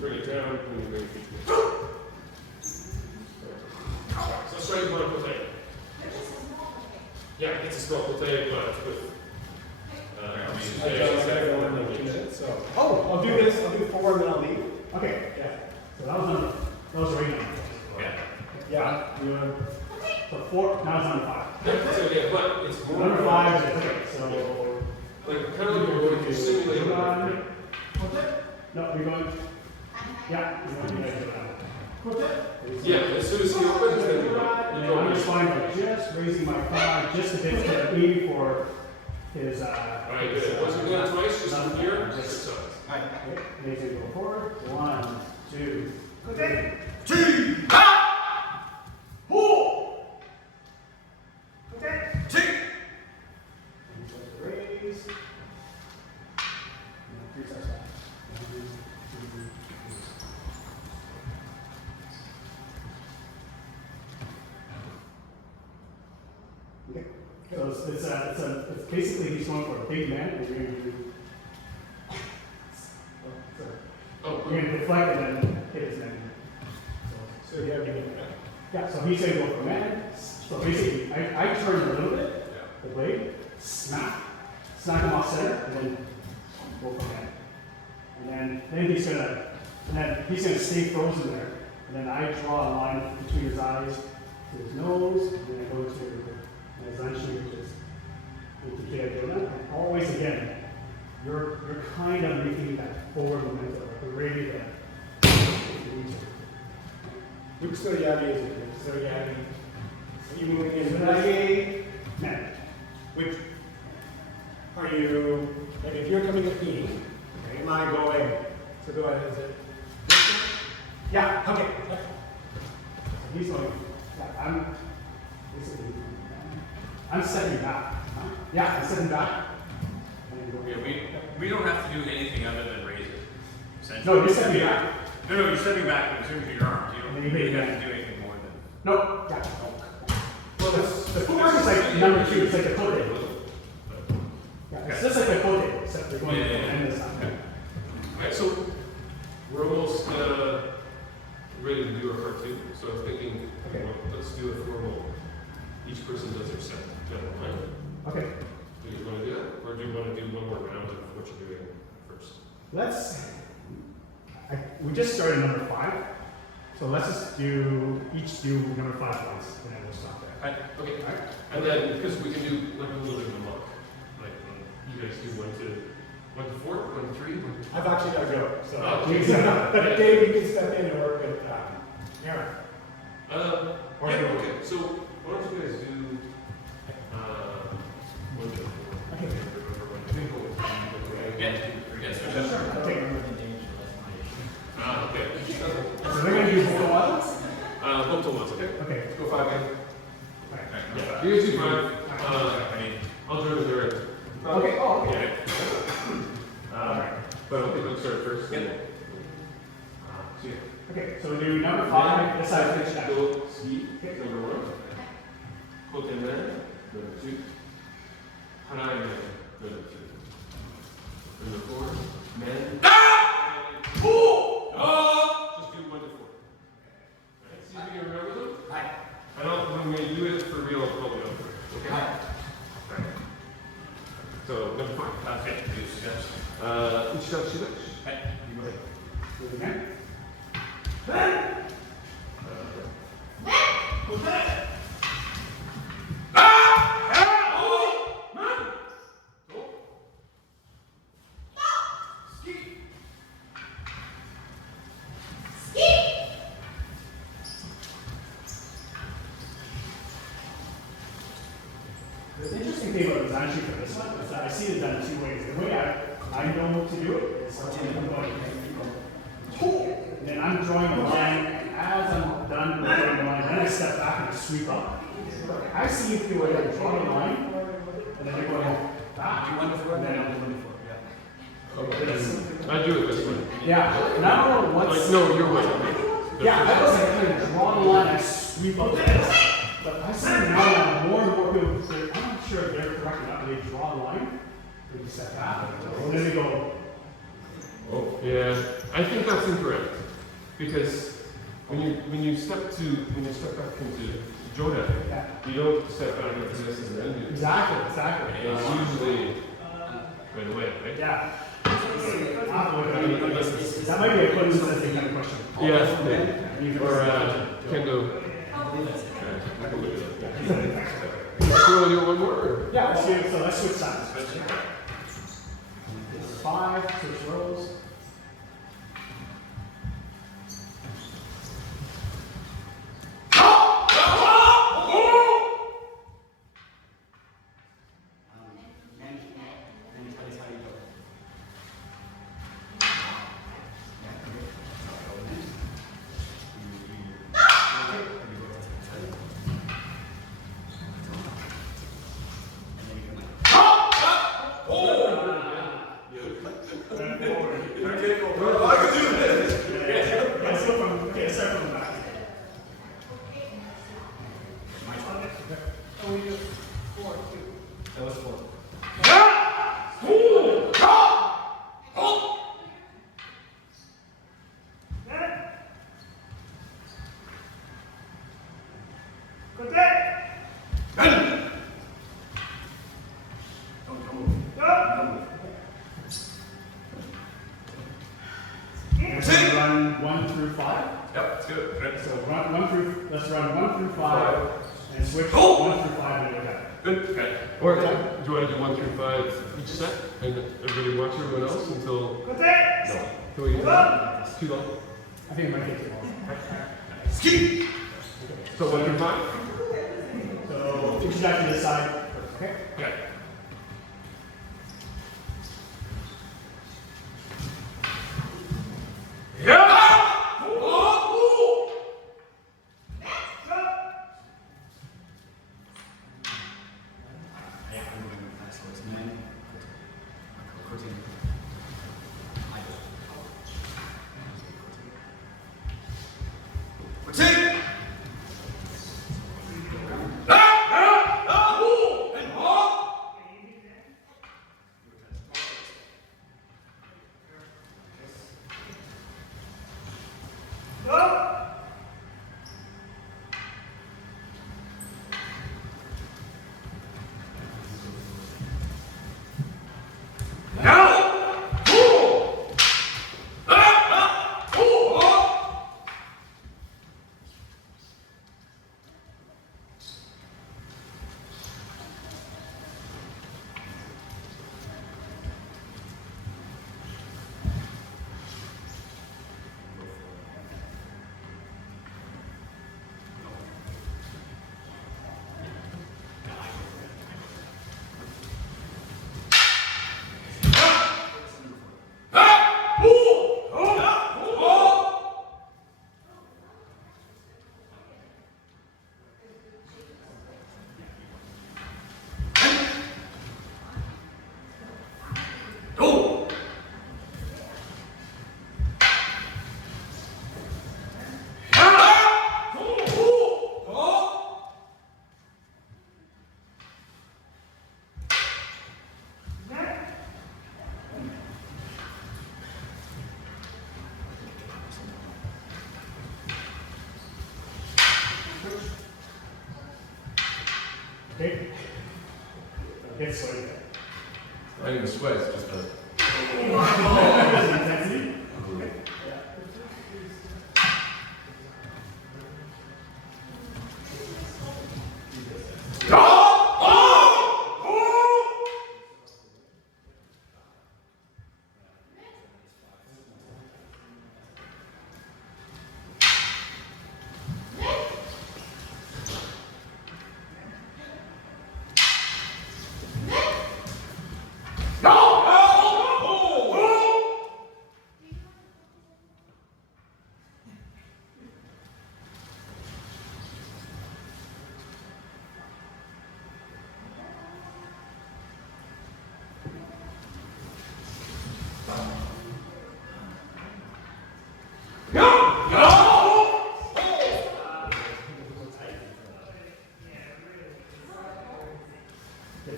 bring it down when you bring your feet down. So let's try one kote. Yeah, it's a small kote, but with. Oh, I'll do this. I'll do forward and I'll leave. Okay, yeah. So that was right now. Yeah. You want so 4, now it's number 5. Yeah, so yeah, but it's more. Number 5 is okay, so Like, kind of like you're going to simulate. no, you're going. Yeah, you're going to do that. Yeah, as soon as he opens, then you go. And then I'm just going by just raising my thigh just a bit to aim for his. Alright, good. Once you do that twice, just from here, just size. Okay, makes it go forward. 1, 2, 3. Raise. And 3 steps back. 1, 2, 3. Okay. So it's basically he's going for a big man, and you're going to do Yeah, so he's gonna go from man. So basically, I turn a little bit, the blade, smack him off center, and then go from man. And then he's gonna stay frozen there. And then I draw a line between his eyes to his nose, and then I go to his anshi, which is into kihon. And always again, you're kind of making that forward momentum, like we're ready to. Which Suryagi is it? Suryagi. Are you moving in? Suryagi, man. Which are you? Like if you're coming at me, okay, am I going? So do I? Is it? Yeah. Okay. He's going. Yeah, I'm stepping back. Huh? Yeah, I'm stepping back. Yeah, we don't have to do anything other than raise it. Essentially. No, you're stepping back. No, you're stepping back in terms of your arms. You don't And then you really hit have to do anything more than. No, yeah. Well, the footwork is like number 2. It's like a kote. Yeah, it's just like a kote, except they're going to the end this time. Alright, so we're almost ready to do our part 2. So I'm thinking, Okay. well, let's do a formal. Each person does their set down the line. Okay, Do you want to do that, or do you want to do one more round of what you're doing first? we just started number 5. So let's just each do number 5 once, and then we'll stop there. Okay. And then because we can do like a little bit of a mock, like you guys do 1 to 4, 1 to 3. I've actually got to go. So, Oh, but Dave, you can step in and work with Aaron. Yeah, okay. So why don't you guys do 1 to 4? Okay. Yes, Okay. Okay. So we're gonna do both ones? Both to ones, okay? Okay. Let's go 5 again. Yeah. You guys do 5. I'll join with Eric. Okay, oh, okay. But okay, let's start first. Yeah. See ya. Okay, so we do number 5, this side, finish that. Go ski, number 1. Kote man, number 2. Hanai man, number 2. Number 4, man. Just do 1 to 4. Alright, see if you can remember them. I don't, when we do it for real, I'll call it over. Okay? Alright. So, number 5. Okay, do steps. Uchita Shibach. Do it again. The interesting thing about the design sheet for this one is that I see it done 2 ways. The way I know to do it is I'm going, and then I'm drawing a line. As I'm done with drawing the line, then I step back and sweep up. I've seen people where they draw the line, and then they're going back. Do 1 to 4, and then then I'll do 1 to 4. Yeah. I do it this way. yeah, and I don't know what's. No, your way. Yeah, I was like, kind of draw the line, I sweep up this. But I see now that more and more people say, I'm not sure if they're correct or not, they draw the line, they step back, and then they go, Oh, yeah. I think that's incorrect. Because when you step back into Joda, yeah. you don't step back into this and then do this. Exactly. It's usually right away, right? Yeah. That might be a coincidence kind of question. Yeah. Or kendo. I can look it up. So you want to do one more? Or? Yeah, let's switch sides. 5, 6 rows. switch 1 through 5 and then kata. Good. Okay. Or do you want to do 1 through 5 each set, and everybody watch everyone else until? No. Can we get that? It's too long. I think it might get too long. So 1 through 5. So introduction to the side first, okay? Okay. Okay? Get sweaty. Not even sweat, it's just a. Intensity.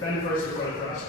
Defend first before the thrust.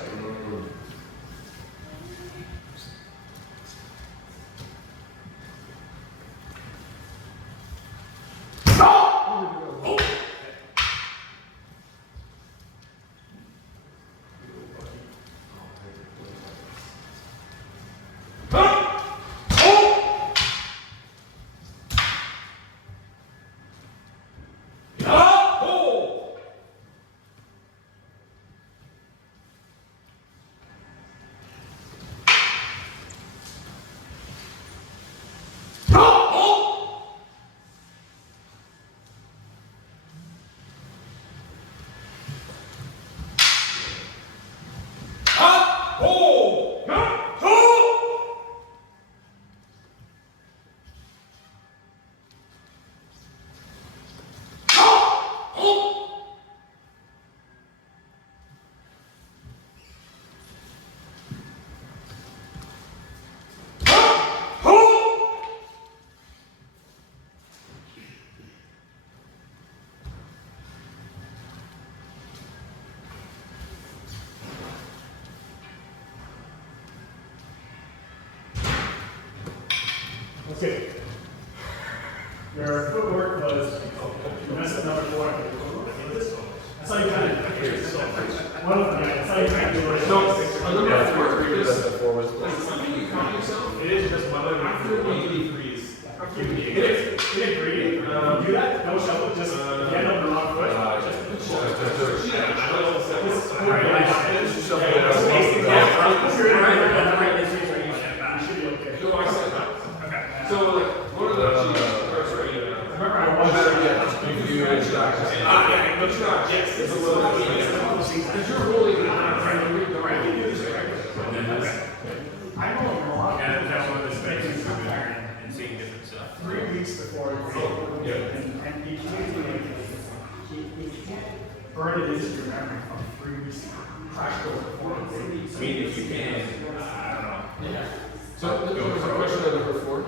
Okay. Your footwork was you messed up number 4. That's how you kind of one of them, yeah, that's how you kind of do it. So, on number 4, That's just, the four was. like, something you count yourself? It is just one of After the 83s. Hit it green. Do that. No shuffle. Just hand on the wrong foot. Just Yeah, no, sure. Yes, it's a little bit. Because you're rolling around, trying to read the Right, you right. do this, right? And then that's, I know a lot. yeah, that's one of the spaces for learning and seeing different stuff. 3 weeks before, yeah. and he can't burn it into your memory from 3 weeks crash course performance. I mean, if you can, I don't know. Yeah. So, there was a question on number 4.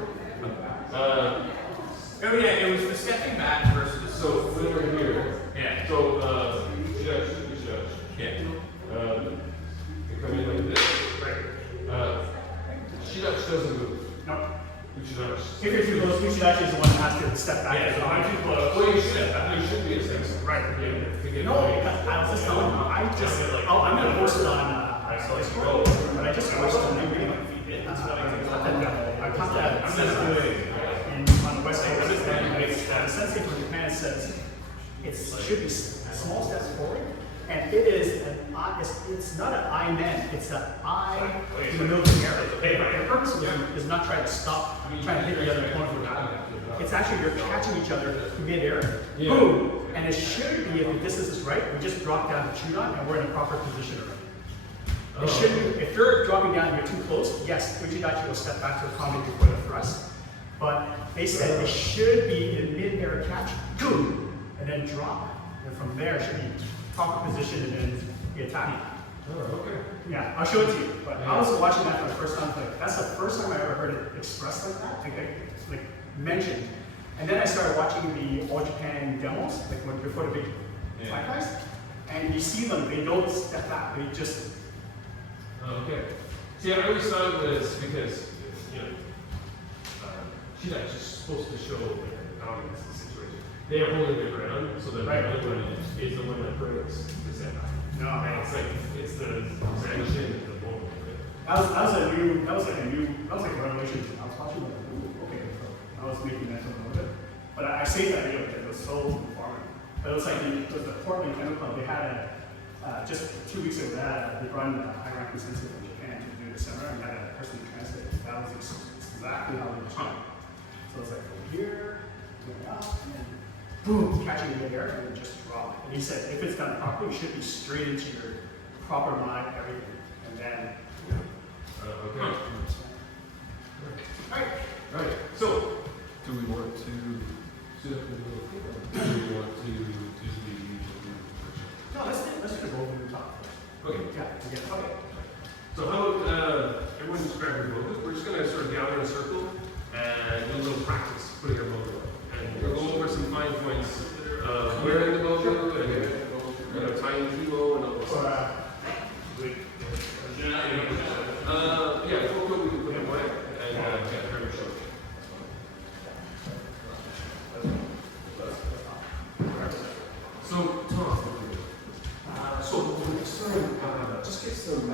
Oh yeah, it was the stepping back versus. So, when we're here, Yeah. so, judge. Yeah. You come in like this. Right. Shidachi doesn't move. No. Uchidachi. If you're too close, Uchidachi is the one that has to step back. Yeah, so I'm too close. Well, you should be a six. Right. To get No, going. I was just telling him, I'm gonna post it on, but I just posted a new video. I caught that. I'm just doing. On the west side, the sensei from Japan says it should be small steps forward, and it is it's not an I man, it's an I in the middle of the air. The purpose of it is not trying to stop, trying to hit the other opponent with that. It's actually you're catching each other mid-air, Yeah. boom, and it should be, if the distance is right, we just drop down to Chudon and we're in the proper position already. It should be, if you're dropping down and you're too close, yes, Uchidachi will step back to accommodate before the thrust. But they said it should be in mid-air catch, boom, and then drop. And from there, it should be proper position and then be attacking. Oh, okay. Yeah, I'll show it to you. But I was watching that for the first time. Like, that's the first time I ever heard it expressed like that, like mentioned. And then I started watching the All Japan demos, like before the big fight guys. And you see them, they don't step back. They just Okay. See, I always thought it was because, Shidachi is supposed to show like dominance in the situation. They are holding their ground, so that Right. the other one is the one that breaks the setback. no. And it's like, it's the sanction and the moment. That was like a revelation. I was watching like, ooh, okay, so I was making mental note of it. But I saved that video because it was so informative. But it was like it was the Portland Kendo Club. They had just 2 weeks ago they brought in a high-ranking sensei from Japan to do the seminar and had a person translate it. That was exactly how they were talking. So it's like from here, going up, and then boom, catching it in the air and then just drop it. And he said if it's done properly, it should be straight into your proper line, everything, and then. Okay. Alright. Right. So, do we want to sit up in the middle? Or do we want to do the No, let's do the bogu talk first. Okay. Yeah, okay. So how about everyone describe your bogus? We're just going to sort of gather in a circle and do a little practice putting your bogu on. And we'll go over some fine points of wearing the bogu and tying kilo and all this stuff. Yeah, bogu we can put away and turn your shoulder. So, Tom, just get some,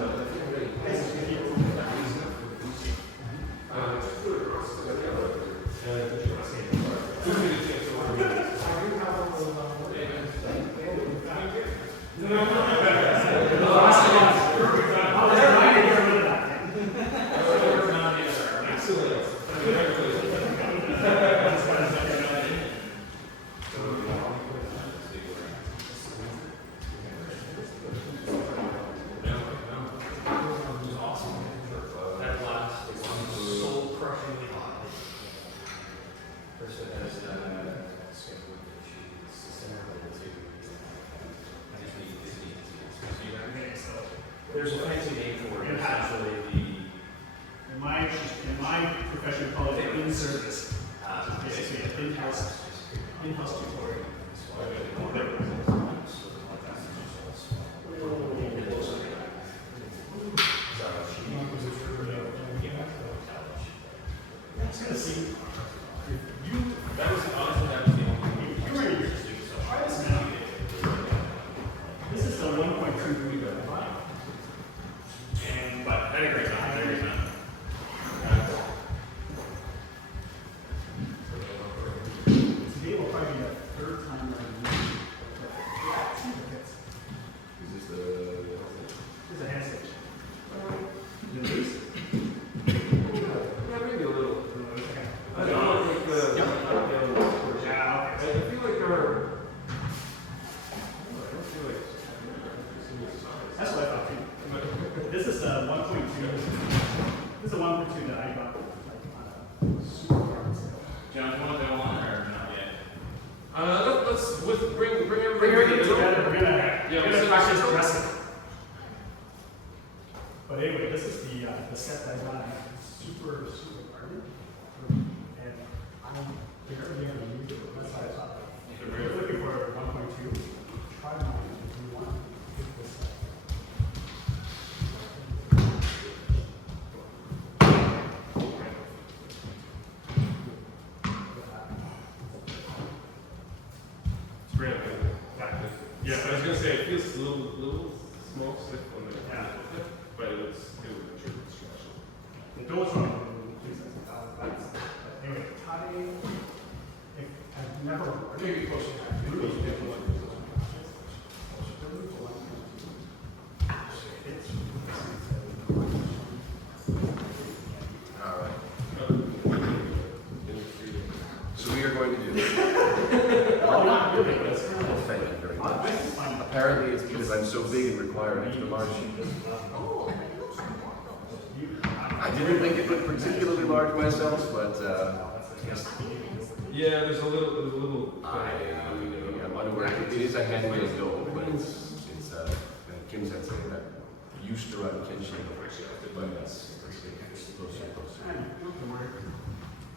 There's a fancy name for it. It's actually In my profession, we call it in-service. Basically, an in-house tutorial. It's gonna see. that was honestly that was the only You were in your try this now. This is the 1.2 degree file. and but had a great time. Had a great time. Today will probably be the third time I've used it. Is this the? It's a hand stitch. yeah, maybe a little. I don't think Yeah, okay. I feel like our is a 1.2. This is a 1.2 that I got like on a super hard sale. John, do you want to go on or not yet? Let's bring everybody Bring everything together. together. We're Yeah, gonna so- practice wrestling. But anyway, this is the set that I got. Super hard. And I'm barely gonna use it. That's why I thought. If you're looking for 1.2, try mine if you want to get this. It's great. Yeah, I was gonna say it feels a little small, stiff on the but it would ensure construction. The doors are that's anyway, tying. If I've never maybe closer to that. All right. So we are going to do this. Oh, not really. That's Thank you very much. Apparently it's because I'm so big and require an extra large sheet. I didn't think it looked particularly large myself, but yes, Yeah, there's a little. I am unaware. It is a handmade dough, but it's Kim said something that used to run Kenshin, but that's closer.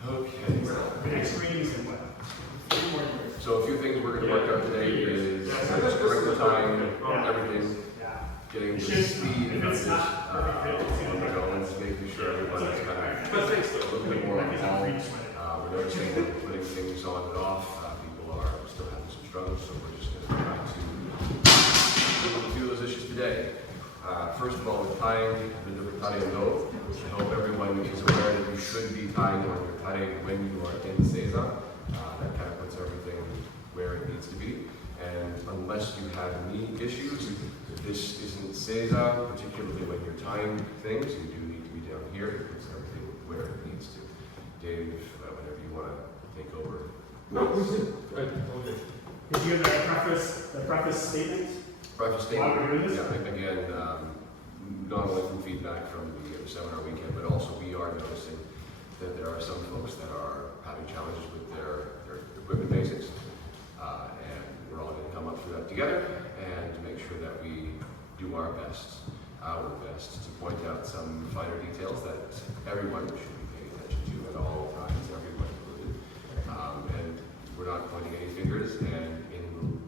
Okay. Extremes and what? So a few things we're going to work on today is just correct the time, everything, Yeah. getting the Should- speed if of it's this, not perfect, it's on the go, and just making sure everyone is kind But thanks of a though. little bit more on call. We're noticing we're putting things on and off. People are still having some struggles, so we're just going to try to deal with a few of those issues today. First of all, with tying the different dough, I hope everyone is aware that you should be tying when you're tying when you are in seiza. That kind of puts everything where it needs to be. And unless you have knee issues, this isn't seiza, particularly when you're tying things, you do need to be down here. It puts everything where it needs to. Dave, whenever you want to take over. No, we should. Okay. Did you give the preface statement? Preface Why we're doing statement, this? yeah, again, not only from feedback from the seminar weekend, but also we are noticing that there are some folks that are having challenges with their equipment basics. And we're all going to come up through that together and make sure that we do our best to point out some finer details that everyone should be paying attention to at all times, everyone included. And we're not pointing any fingers. And in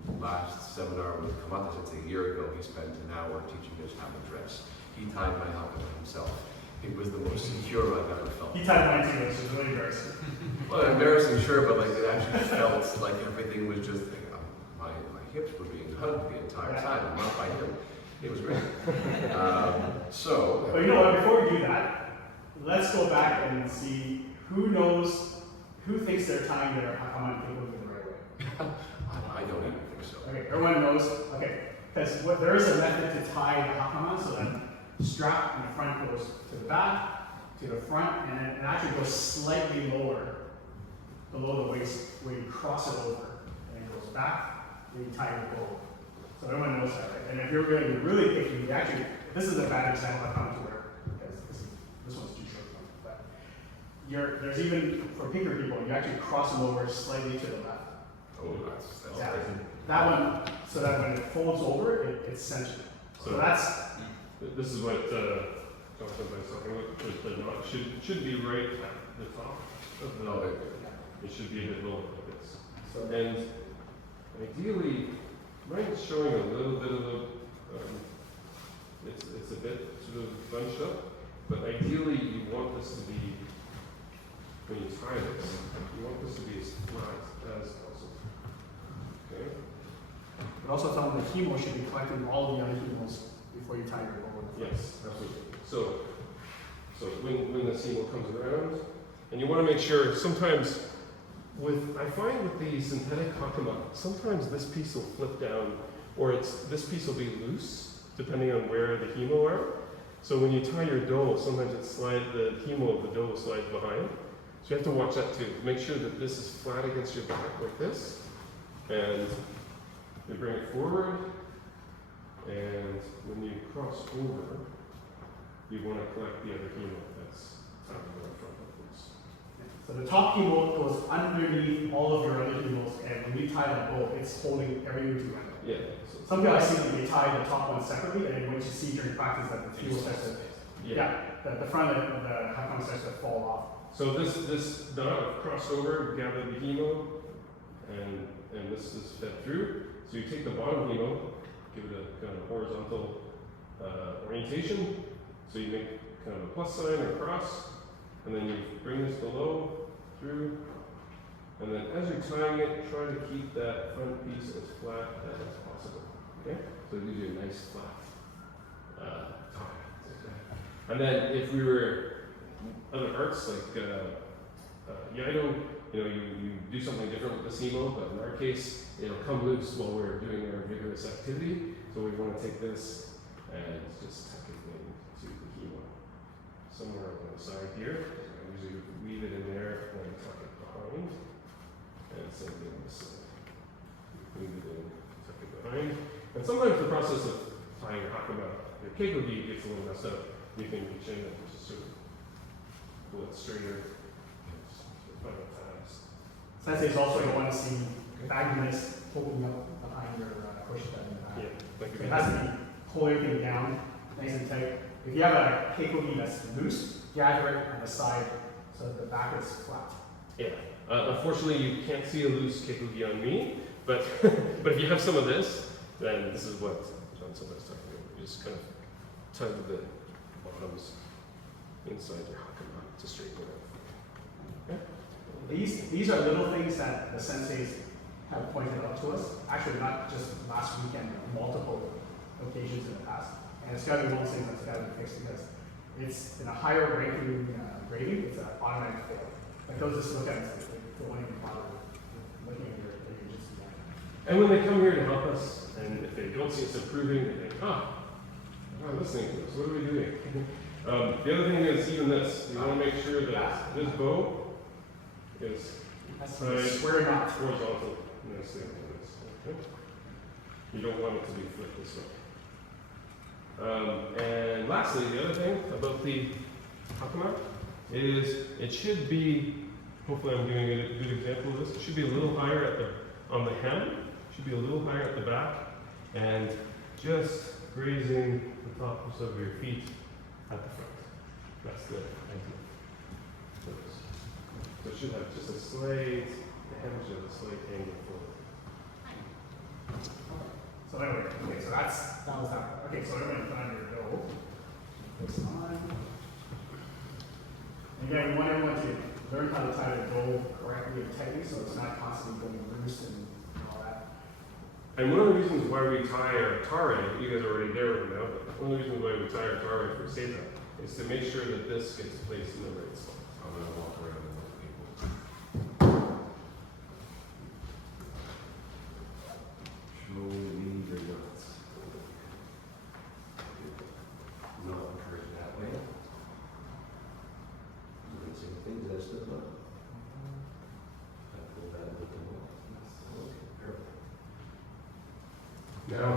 the last seminar with Kamata, since a year ago, he spent an hour teaching us how to dress. He tied my hakama himself. It was the most secure I've ever felt. He tied mine too, which is really embarrassing. Well, embarrassing, sure, but like it actually felt like everything was just my hips were being hugged the entire time, not by him. It was great. But you know what? Before we do that, let's go back and see who thinks they're tying their hakama and kihon the right way. I don't even think so. Okay, everyone knows. Okay, because there is a method to tie the hakama so that the strap in the front goes to the back, to the front, and then it actually goes slightly lower below the waist where you cross it over, and it goes back, and you tie the bow. So everyone knows that, right? And if you're going to be really picky, you actually, this is a bad example I've come to wear, because this one's too short for me, but there's even, for pinker people, you actually cross them over slightly to the left. Oh, that's Yeah. crazy. That one, so that when it folds over, it's centered. So that's, This is what Jonathan was talking about. The knot should be right at the top of the. Okay. It should be a bit lower like this. And ideally, mine's showing a little bit of the. It's a bit sort of bunched up, but ideally you want this to be, when you tie this, you want this to be as flat as possible. Okay. but also tell them the hemo should be collecting all of the other hemos before you tie your bow. Yes, absolutely. So when the hemo comes around, and you want to make sure, sometimes I find with the synthetic hakama, sometimes this piece will flip down, or this piece will be loose, depending on where the hemo are. So when you tie your dough, sometimes the hemo of the dough slides behind. So you have to watch that too. Make sure that this is flat against your back like this, and you bring it forward, and when you cross over, you want to collect the other hemo that's tucked in front of this. So the top keyboard goes underneath all of your other keyboards, and when you tie that bow, it's holding everything together. Yeah. So Some people I see that they tie the top one separately, and then what you see during practice that the keyboard starts to, the front of the half starts to fall off. So this knot crossed over, gather the hemo, and this is fed through. So you take the bottom hemo, give it a kind of horizontal orientation. So you make kind of a plus sign or cross, and then you bring this below through, and then as you're tying it, try to keep that front piece as flat as possible. Okay? So it gives you a nice flat tie. And then if we were other arts like Yaido, you do something different with the hemo, but in our case, it'll come loose while we're doing our vigorous activity. So we want to take this and just tuck it into the hemo. Somewhere on the side here. So I usually weave it in there and tuck it behind. And same thing on this side. Weave it in, tuck it behind. And sometimes the process of tying a hakama, the keiko gi gets a little messed up. You can chain it and just sort of pull it straighter. Final tabs. Sensei is also going to want to see vagueness poking up behind your push button in the back. Yeah, like So it has to be pull everything down nice and tight. If you have a keiko gi that's loose, gather it on the side so that the back is flat. Yeah. Unfortunately, you can't see a loose keiko gi on me, but but if you have some of this, then this is what John Silva's talking about. You just kind of tug the bottoms inside your hakama to straighten it out. Okay? These are little things that the senseis have pointed out to us. Actually, not just last weekend, but multiple occasions in the past. And it's got to be one of those things that's got to be fixed because it's in a higher ranking grading, it's an automatic fail. Like they'll just look at it and say, they won't even bother looking at your agency. And when they come here to help us, and if they don't see us improving, they think, I'm not listening to this. What are we doing? The other thing is even this. You want to make sure that this bow is Square knot. horizontal. Nicely like this. Okay? You don't want it to be flipped this way. And lastly, the other thing about the hakama is it should be, hopefully I'm giving a good example of this, it should be a little higher on the hem, should be a little higher at the back, and just grazing the tops of your feet at the front. That's the idea. So it should have just a slight, the hem should have a slight angle forward. So anyway, okay, so that was that. Okay, so everyone find your dough. This on. And again, we want everyone to learn how to tie the dough correctly and tightly so it's not constantly going loose and all that. And one of the reasons why we tie our tare, you guys are already there now, but one of the reasons why we tie our tare for seta is to make sure that this gets placed in the right spot. I'm gonna walk around and look at people. Show me your nuts. Not encouraged that way. Doing the same thing as I stood up. I pull that a little more. Okay, perfect. Now,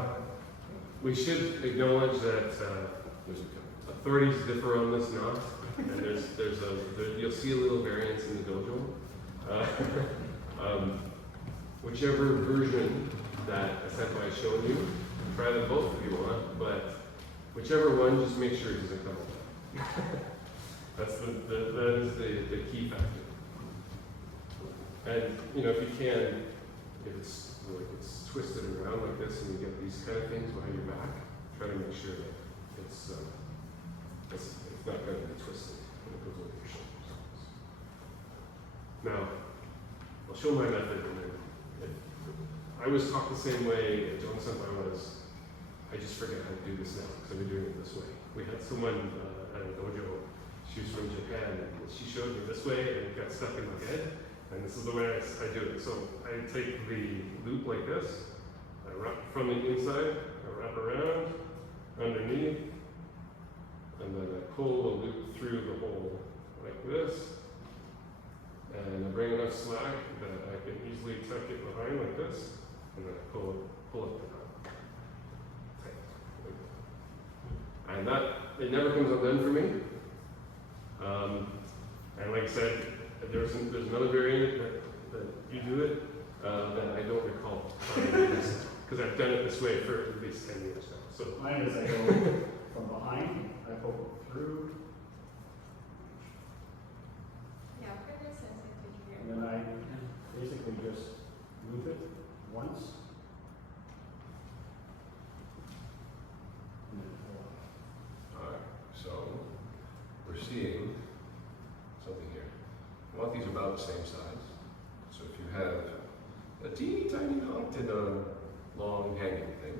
we should acknowledge that authorities differ on this knot, and you'll see a little variance in the dojo. Whichever version that a senpai has shown you, try them both if you want, but whichever one, just make sure it doesn't come up. That is the key factor. And if you can, if it's twisted around like this and you get these kind of things behind your back, try to make sure that it's not going to be twisted when it goes over your shoulders. Now, I'll show my method. I was taught the same way John Senpai was. I just forget how to do this now because I've been doing it this way. We had someone at a dojo, she was from Japan, and she showed me this way and it got stuck in my head. And this is the way I do it. So I take the loop like this, I wrap from the inside, I wrap around, underneath, and then I pull the loop through the hole like this. And I bring enough slack that I can easily tuck it behind like this, and then I pull it behind. Tight. And that it never comes undone for me. And like I said, there's another variant that you do it that I don't recall. Because I've done it this way for at least 10 years now. So Mine is I go from behind, I poke through, Yeah, pretty sensitive here. and then I basically just move it once. And then pull out. Alright, so we're seeing something here. I want these about the same size. So if you have a teeny tiny knot and a long hanging thing,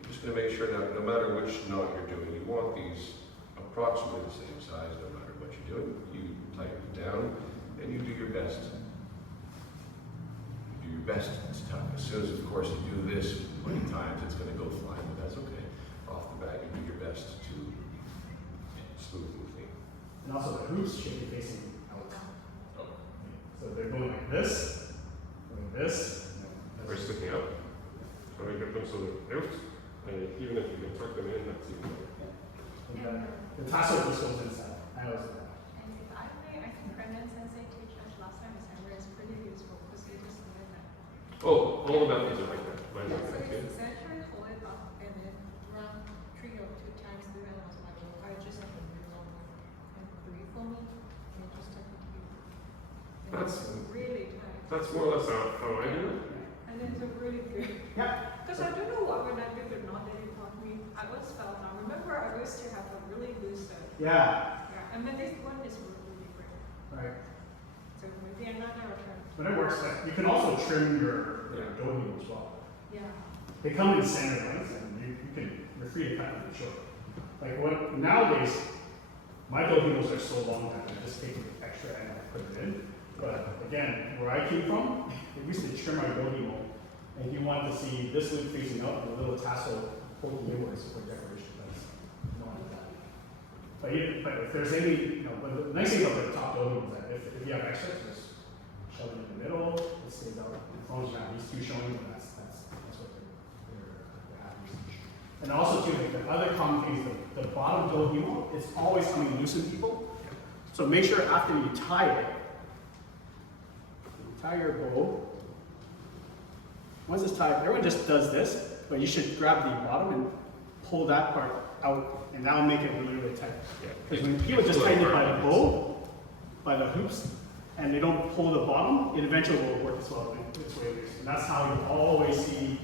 you're just going to make sure that no matter which knot you're doing, you want these approximately the same size no matter what you're doing. You tighten it down and you do your best. You do your best to tuck. As soon as, of course, you do this 20 times, it's going to go flying, but that's okay. Off the bat, you do your best to smoothly. And also the hoops should be facing out. So they're going like this, and we're this. sticking out. So I get them so they're out. And even if you can tuck them in, that's even better. And then the tassel just goes inside. I always do that. And if I may, I think Brendan Sensei teach us last time is really useful because you just learn that. Oh, all the methods are like that. Mine's Yeah, like so that too. it's essentially hold it up and then run 3 or 2 times through and I was like, oh, I just have to move on and breathe for me and just take it to you. And That's- it's really tight. That's more or less how I do it. And it's a really good. Yeah. Because I don't know what when I did the knot that you taught me, I always felt, I remember I used to have a really loose set. Yeah. Yeah, and then this one is really different. Right. So maybe another turn. But it works. Like, you can also trim your dough as well. Yeah. They come in standard lengths, and you're free to cut them short. Like what nowadays, my dough heels are so long that I just take the extra and I put it in. But again, where I came from, they used to trim my dough heel, and if you wanted to see this loop facing up and a little tassel poking inwards for decoration, that's no one did that. But if there's any, but the nice thing about the top dough heel is that if you have extra, just shove it in the middle, it stays out. As long as you have these two showing, then that's what they're happy usage. And also too, like the other common thing is the bottom dough heel is always coming loose in people. So make sure after you tie it, tie your bow. Once it's tied, everyone just does this, but you should grab the bottom and pull that part out, and that'll make it really, really tight. Because when people just tighten it by the bow, by the hoops, and they don't pull the bottom, it eventually will work its way loose. And that's how you always see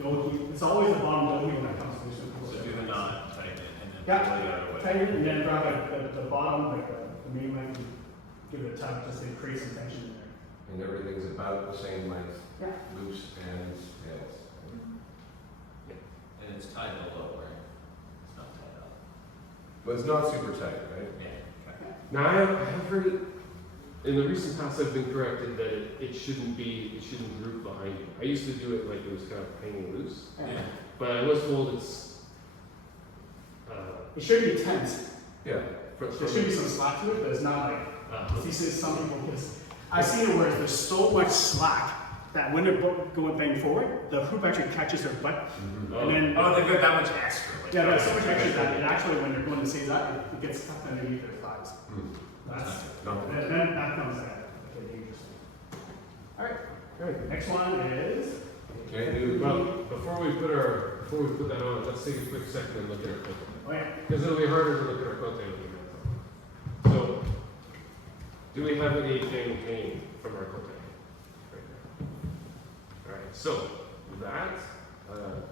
dough heel. It's always the bottom dough heel that comes loose. So do the knot, tighten it, and then Yeah. pull it the other way. Tighten it, and then grab the bottom, like the main length, and give it a tug just to create some tension in there. And everything's about the same length, Yeah. loose and heads. And it's tied below, right? It's not tied up. But it's not super tight, right? Yeah. Okay. Now I have heard it, in the recent past I've been corrected that it shouldn't droop behind you. I used to do it like it was kind of hanging loose, Yeah. but I was told it's, It should be tense. Yeah. There should be some slack to it, but it's not like, if you see some people, because I've seen it where there's so much slack that when they're going bang forward, the hoop actually catches their butt. And then, Oh, they've got that much extra. Like, yeah, there's so much extra that it actually, when they're going to say that, it gets stuck underneath their thighs. Hmm. That's, Not then that comes like a dangerous thing. All right, good. Next one is. Can do. well, before we put that on, let's take a quick second and look at our kote. Oh yeah. Because it'll be harder to look at our kote looking at that. So, do we have anything hanging from our kote? Right there. All right, so that,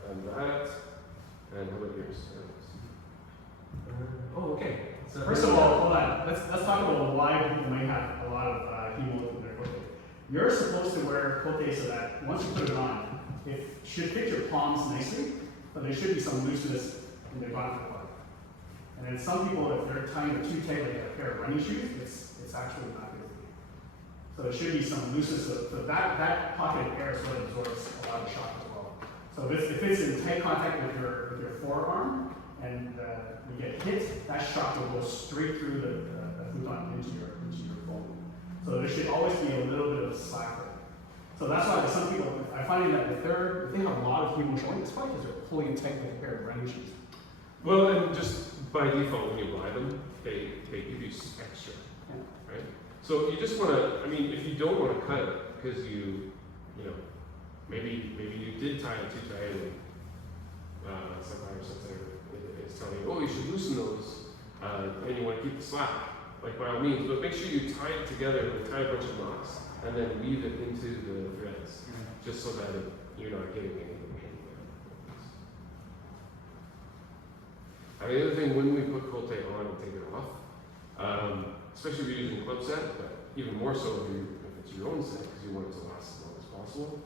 and how about yours? Oh, okay. So First of all, hold on. Let's talk about why people may have a lot of hemo in their kote. You're supposed to wear kote so that once you put it on, it should fit your palms nicely, but there should be some looseness in the bottom part. And then some people, if they're tying it too tight like a pair of running shoes, it's actually not good for you. So there should be some looseness. So that pocket of air sort of absorbs a lot of shock as well. So if it's in tight contact with your forearm and you get hit, that shock will go straight through the futon into your foam. So there should always be a little bit of slack there. So that's why some people, I find that if they have a lot of hemo showing, it's probably because they're pulling tight with a pair of running shoes. Well, and just by default, when you buy them, they give you extra, right? So you just want to, I mean, if you don't want to cut it because you know, maybe you did tie it too tight and somebody or something is telling you, oh, you should loosen those, and you want to keep the slack, like by all means, but make sure you tie it together and tie a bunch of knots and then weave it into the threads, just so that you're not getting anything. And the other thing, when we put kote on and take it off, especially if you're using club set, but even more so if it's your own set, because you want it to last as long as possible,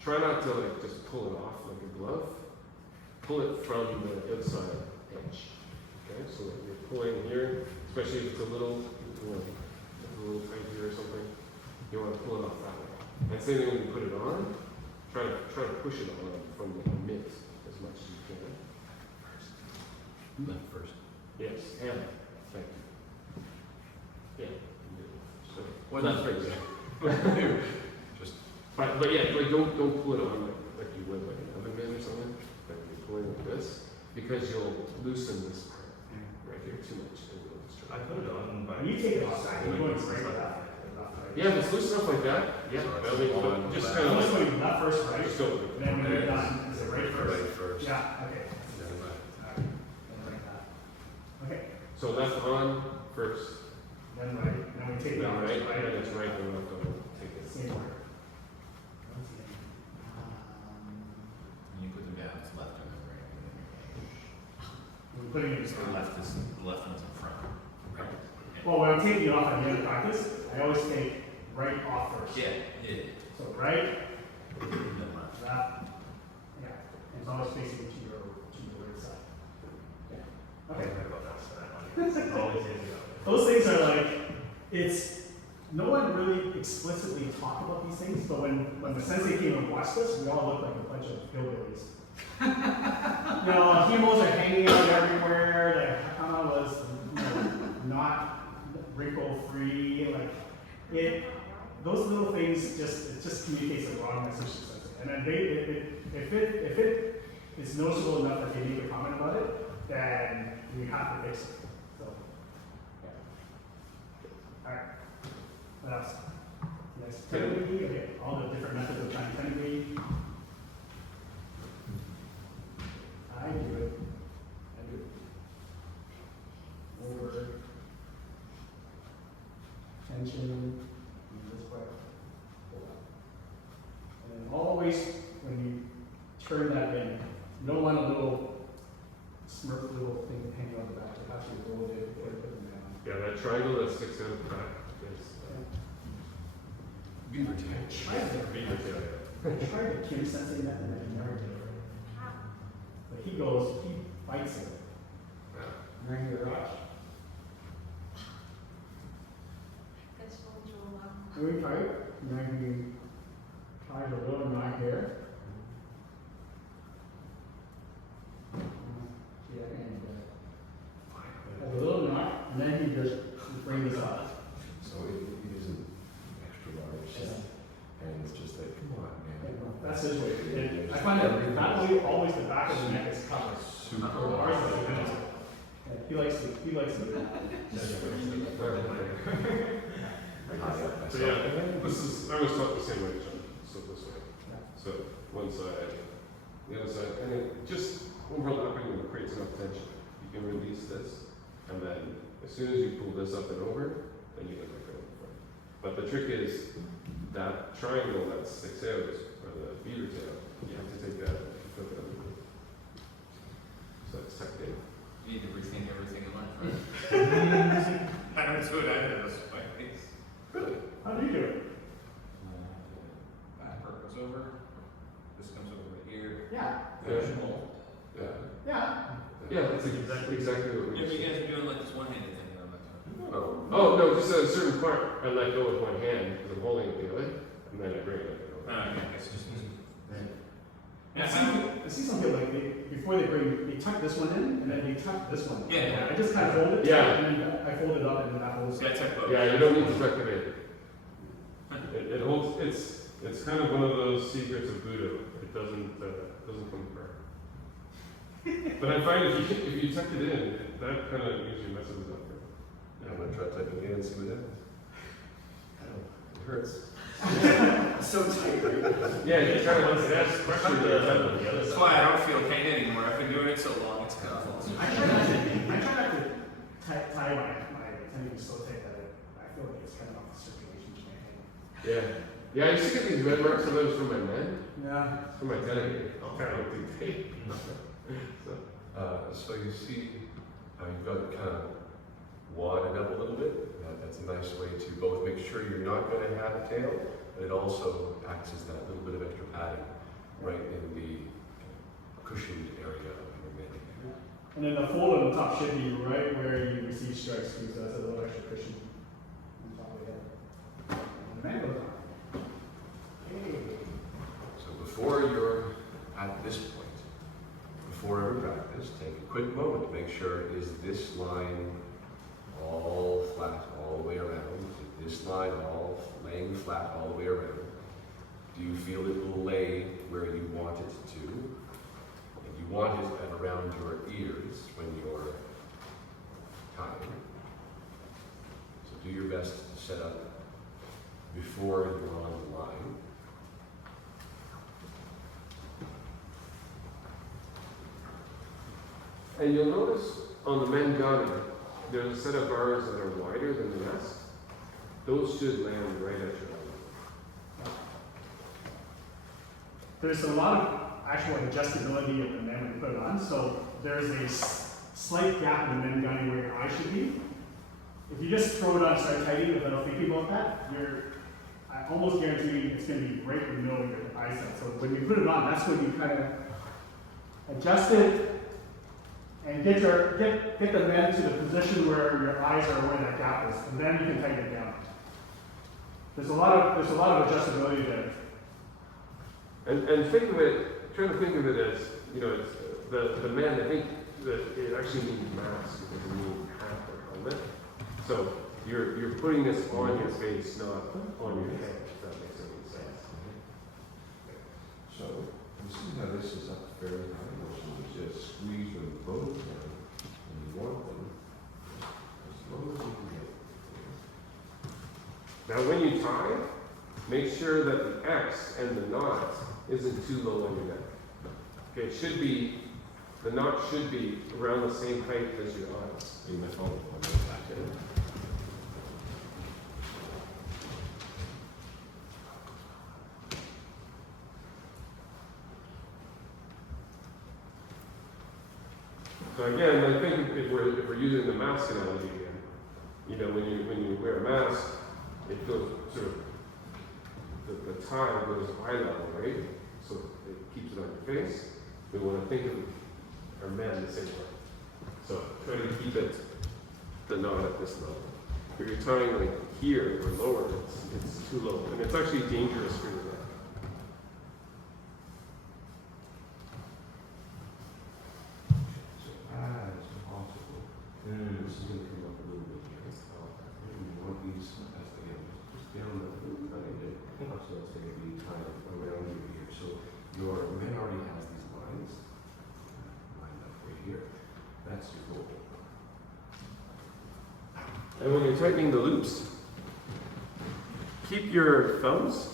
try not to like just pull it off like a glove. Pull it from the outside edge. Okay, so that you're pulling here, especially if it's a little, tight here or something, you want to pull it off that way. And same thing when you put it on, try to push it on from the mid as much as you can. Left first. Yes, and thank you. Yeah. So, Or left first. Just But yeah, like don't pull it on like you would like an oven mitt or something. Like you're pulling like this, because you'll loosen this part right here too much. And it'll destroy I it. put it on, but When you take it off, you're going straight with that. Yeah, if it's loose enough like that, yeah. So I mean, it's but on just the kind of Almost like going left first, right? just go. And then when you're done, is it right first? right first. Yeah, okay. Then left. Alright, then like that. Okay, So left on first, then right, then we take it then off, right, right? and then it's right, and left on. Take it. Same order. And you put them down, it's left and then right. We're putting it So the left one's in front. Right. Well, when I'm taking it off at the end of practice, I always take right off first. Yeah, yeah. So right, And then left. left, yeah, and it's always facing to your right side. Yeah. Okay. always is, Those things are like, no one really explicitly talked about these things, but when the sensei came and watched us, we all looked like a bunch of hillbillies. You know, hemos are hanging out everywhere, the hakama was, not wrinkle-free, like, those little things just communicates the wrong message to sensei. And then if it is noticeable enough that they make a comment about it, then we have to fix it. So, yeah. Alright. What else? Yes. Tenugui, okay, all the different methods of trying tenugui. I do it. Over. Tension. And this way. Pull up. And then always, when you turn that in, you don't want a little smirk little thing hanging on the back. You have to roll it or put them down. Yeah, that triangle that sticks out the back is Beaver tail. beaver tail. I tried the Kim Sensei method and I never did it. But he bites it. Yeah. Right here, watch. And we try it. And he ties a little knot here. Yeah, and has a little knot, and then he just brings this up. So it isn't extra large. And it's just like, come on, man. That's his way. And I find that way always the back of the neck is covered. Super. Ours is the middle. Yeah, he likes to do that. So yeah, I was taught the same way, John. So this way. So one side, the other side, and it just overlapping and creates enough tension. You can release this, and then as soon as you pull this up and over, then you can let go in front. But the trick is that triangle that sticks out, or the beaver tail, you have to take that and flip it under. So it's tucked in. You need to rethink everything in life, right? I don't do it either, that's my face. Really? How do you do it? Back part goes over, this comes over right here. Yeah. Finish mold. Yeah. Yeah. Yeah, that's exactly what we Yeah, but you do. guys are doing like this one-handed thing that I'm not doing. Oh, no, just at a certain part, I let go with one hand, because I'm holding it the other, and then I bring it over. Okay, it's just. I see some people like before they tuck this one in and then they tuck this one. Yeah. I just kind of hold it. Yeah. And then I fold it up and then that holds. Yeah, check both. Yeah, you don't need to tuck it in. It holds, it's kind of one of those secrets of Buddha. It doesn't come apart. But I find if you tuck it in, that kind of usually messes it up. I'm gonna try typing again and see what happens. It hurts. So tight, right? Yeah, you kind of want to ask questions. That's why I don't feel pain anymore. I've been doing it so long, it's painful. I try not to tie my tendons so tight that I feel like it's kind of off the circulation to my hand. Yeah. Yeah, I used to get these red marks sometimes from my men. Yeah. From my tendon. I'll kind of do tape. So you see how you've got it kind of wadded up a little bit. That's a nice way to both make sure you're not going to have a tail, but it also acts as that little bit of extra padding right in the cushioned area of your mid. And then the fold on the top should be right where you receive strikes, because that's a little extra cushion on top of the head. And the man goes on. Okay. So before you're at this point, before every practice, take a quick moment to make sure, is this line all flat all the way around? Is this line all laying flat all the way around? Do you feel it will lay where you want it to? And you want it at around your ears when you're tying. So do your best to set up before you're on the line. And you'll notice on the mengani, there's a set of bars that are wider than the rest. Those should land right at your elbow. There's a lot of actual adjustability of the men when you put it on. So there's a slight gap in the mengani where your eye should be. If you just throw it on and start tightening without thinking about that, I almost guarantee you it's going to be right in the middle of your eye set. So when you put it on, that's when you kind of adjust it and get the men to the position where your eyes are where that gap is, and then you can tighten it down. There's a lot of adjustability there. And think of it, trying to think of it as, it's the men, I think that it actually means mask because it means hat or helmet. So you're putting this on your face, not on your head, if that makes any sense. So, you see how this is up fairly high, so you just squeeze them both down, and you want them as low as you can get. Now when you tie, make sure that the X and the knot isn't too low on your neck. Okay, the knot should be around the same height as your eyes. In my phone, on the back end. So again, I think if we're using the mask analogy again, when you wear a mask, it goes sort of the tie goes eye level, right? So it keeps it on your face. We want to think of our men the same way. So try to keep the knot at this level. If you're tying like here or lower, it's too low, and it's actually dangerous for your neck. So as possible, this is going to come up a little bit here. You want these as they go, just down a little tiny bit. So it's going to be tied around your ear. So your man already has these lines lined up right here. That's your goal. And when you're tightening the loops, keep your thumbs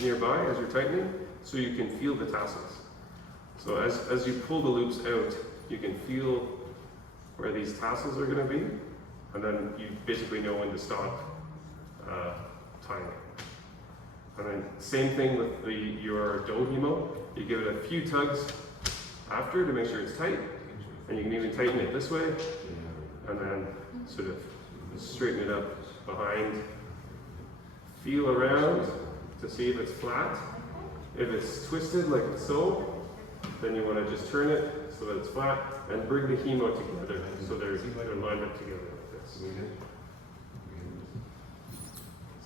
nearby as you're tightening so you can feel the tassels. So as you pull the loops out, you can feel where these tassels are going to be, and then you basically know when to stop tying it. And then same thing with your dohimo. You give it a few tugs after to make sure it's tight, and you can even tighten it this way, and then sort of straighten it up behind. Feel around to see if it's flat. If it's twisted like so, then you want to just turn it so that it's flat and bring the hemo together so they're lined up together like this.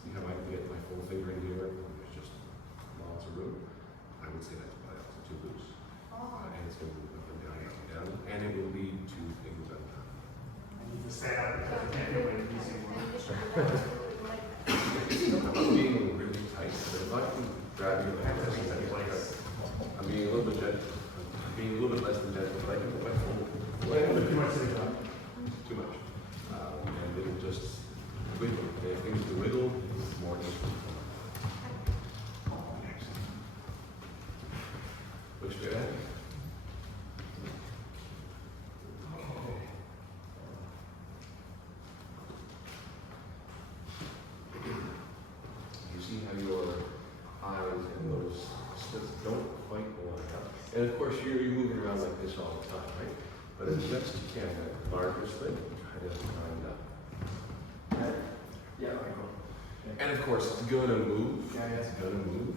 See how I can get my full finger in here? There's just lots of room. I would say that's probably also too loose. And it's going to move up and down, and it will lead to things undone. I need to stand up because I can't feel my knees anymore. I'm not being really tight, but if I can grab your leg, I'm being a little bit gentle. I'm being a little bit less than gentle, but I course, you're moving around like this all the time, right? But as best you can, that larger sling, try to line up. Yeah, I go. And of course, it's gonna move. Yeah, yeah. It's gonna move.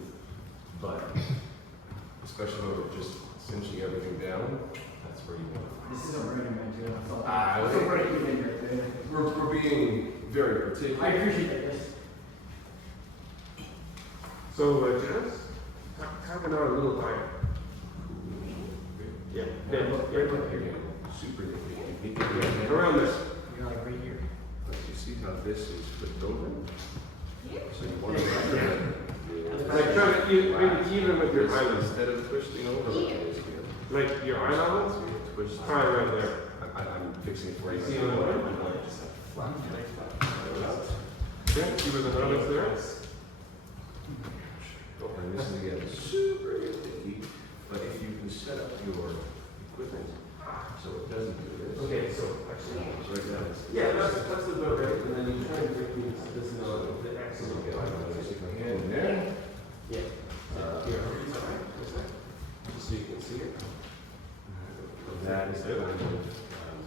But especially when we're just cinching everything down, that's where you want it. This is a burning man too. So Ah, it's okay. a break even here. We're being very particular. I appreciate that. Yes. So, just have another little time. Yeah, Super nifty. around this. You're like right here. But you see how this is flipped over? Here? So you want to Like try to maybe even with your eyelids. Instead of twisting over like it is here. Like your eye level, Twist. try right there. I'm fixing it for you. See what I mean? Yeah, see where the nub is there? And this is again super nifty, but if you can set up your equipment so it doesn't do this. Okay, so actually. Right now it's. Yeah, that's about right. And then you try and break this is the X a little bit. I'm going to stick my hand in there. Yeah. Here, just so you can see it. That is it.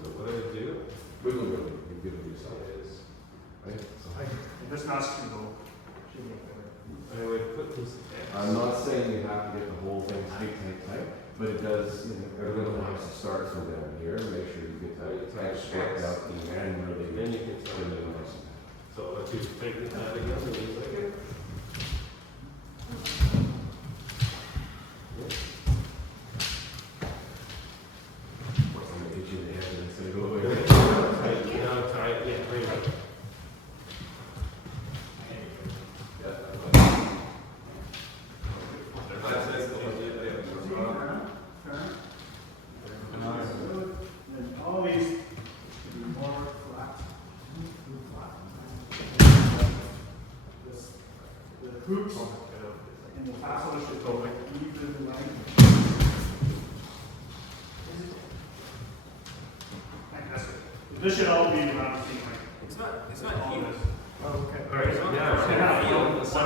So what I do, Wiggle, wiggle. You're giving yourself this. Right? So This mouse can go. I would put this I'm not saying you have to get the whole thing tight, but it does, everyone has to start from down here, make sure you get that stretched out and really. Then you can tell. really nice. So if you take the pad again, and you like it. I'm gonna hit you in the head and it's gonna go away. Tight, now tight, yeah, very good. And all these should be more flat. This, the hoops and the tassel should go like even length. Like this. This should all be around the same length. It's not huge. Oh, okay. All right, Yeah. Feel the sun.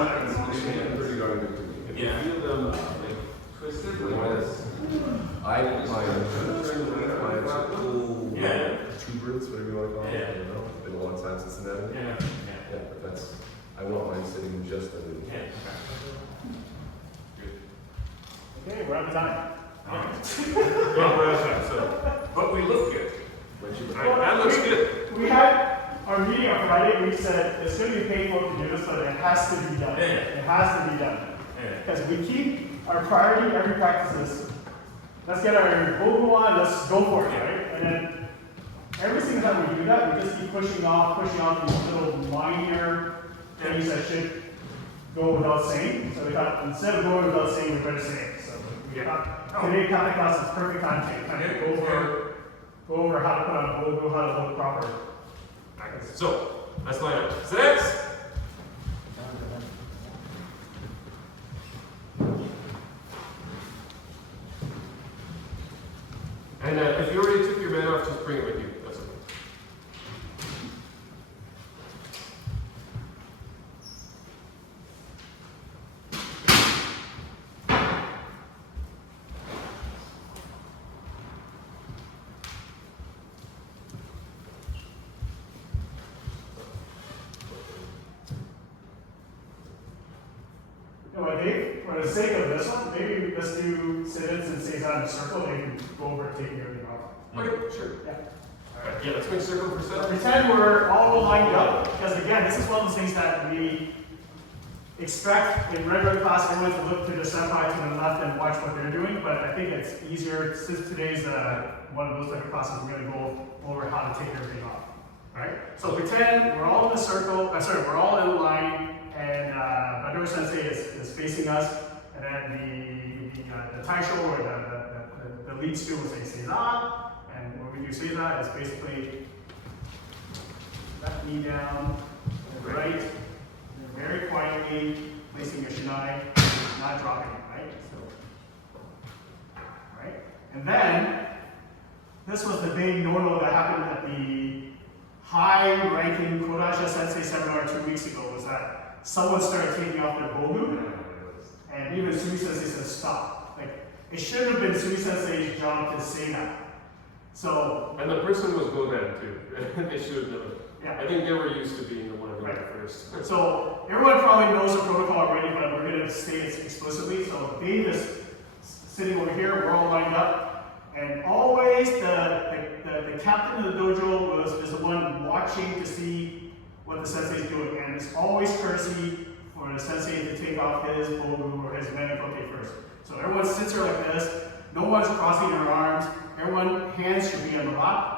Pretty darn good to me. If you feel them like twisted, like this. I find a cool Yeah. protuberance, whatever you want to call it. Yeah. I don't know. It's been a long time since I've done it. Yeah. Yeah, but that's, I want mine sitting just underneath. Yeah. Okay, we're out of time. Well, we're outside, so, but we look good. That looks good. We had our meeting on Friday, we said it's going to be painful to do this, but it has to be done. Yeah. It has to be done. Yeah. Because we keep our priority every practice is, let's get our bogu on, let's go for it, right? And then every single time we do that, we just keep pushing off these little minor things that should go without saying. So we thought, instead of going without saying, we better say it. So we thought, today kata class is perfect time to kind of go over how to put on bogu, how to look proper. So, let's line up. 6. And if you already took your mat off, just bring it with you. That's okay. You know what, Dave? For the sake of this one, maybe let's do sit-ins and stays on in a circle. They can go over taking everything off. Okay, sure. Yeah. Alright, yeah, let's make circle for 7. Pretend we're all lined up, because again, this is one of those things that we expect in regular class everyone to look to the senpai to the left and watch what they're doing, but I think it's easier, since today's one of those type of classes, we're going to go over how to take everything off. Alright? So pretend we're all in a circle, we're all in a line, and Bador Sensei is facing us, and then the taisho, or the lead student will say Seiza, and when we do Seiza, it's basically left knee down, right, and very quietly placing your shinai, not dropping it, right? So, right? And then, this was the big no-no that happened at the high-ranking Kodansha Sensei seminar 2 weeks ago, was that someone started taking off their bogu, and even Sumi Sensei said stop. Like, It shouldn't have been Sui Sensei's job to say that. So, And the person was Godan too. They should have known. yeah. I think they were used to being the one who Right. went first. So everyone probably knows the protocol already, but we're going to state it explicitly. So Dave is sitting over here, we're all lined up, and always the captain of the dojo is the one watching to see what the sensei is doing, and it's always courtesy for the sensei to take off his bogu or his menikote first. So everyone sits here like this, no one's crossing their arms, everyone hands should be on the lap.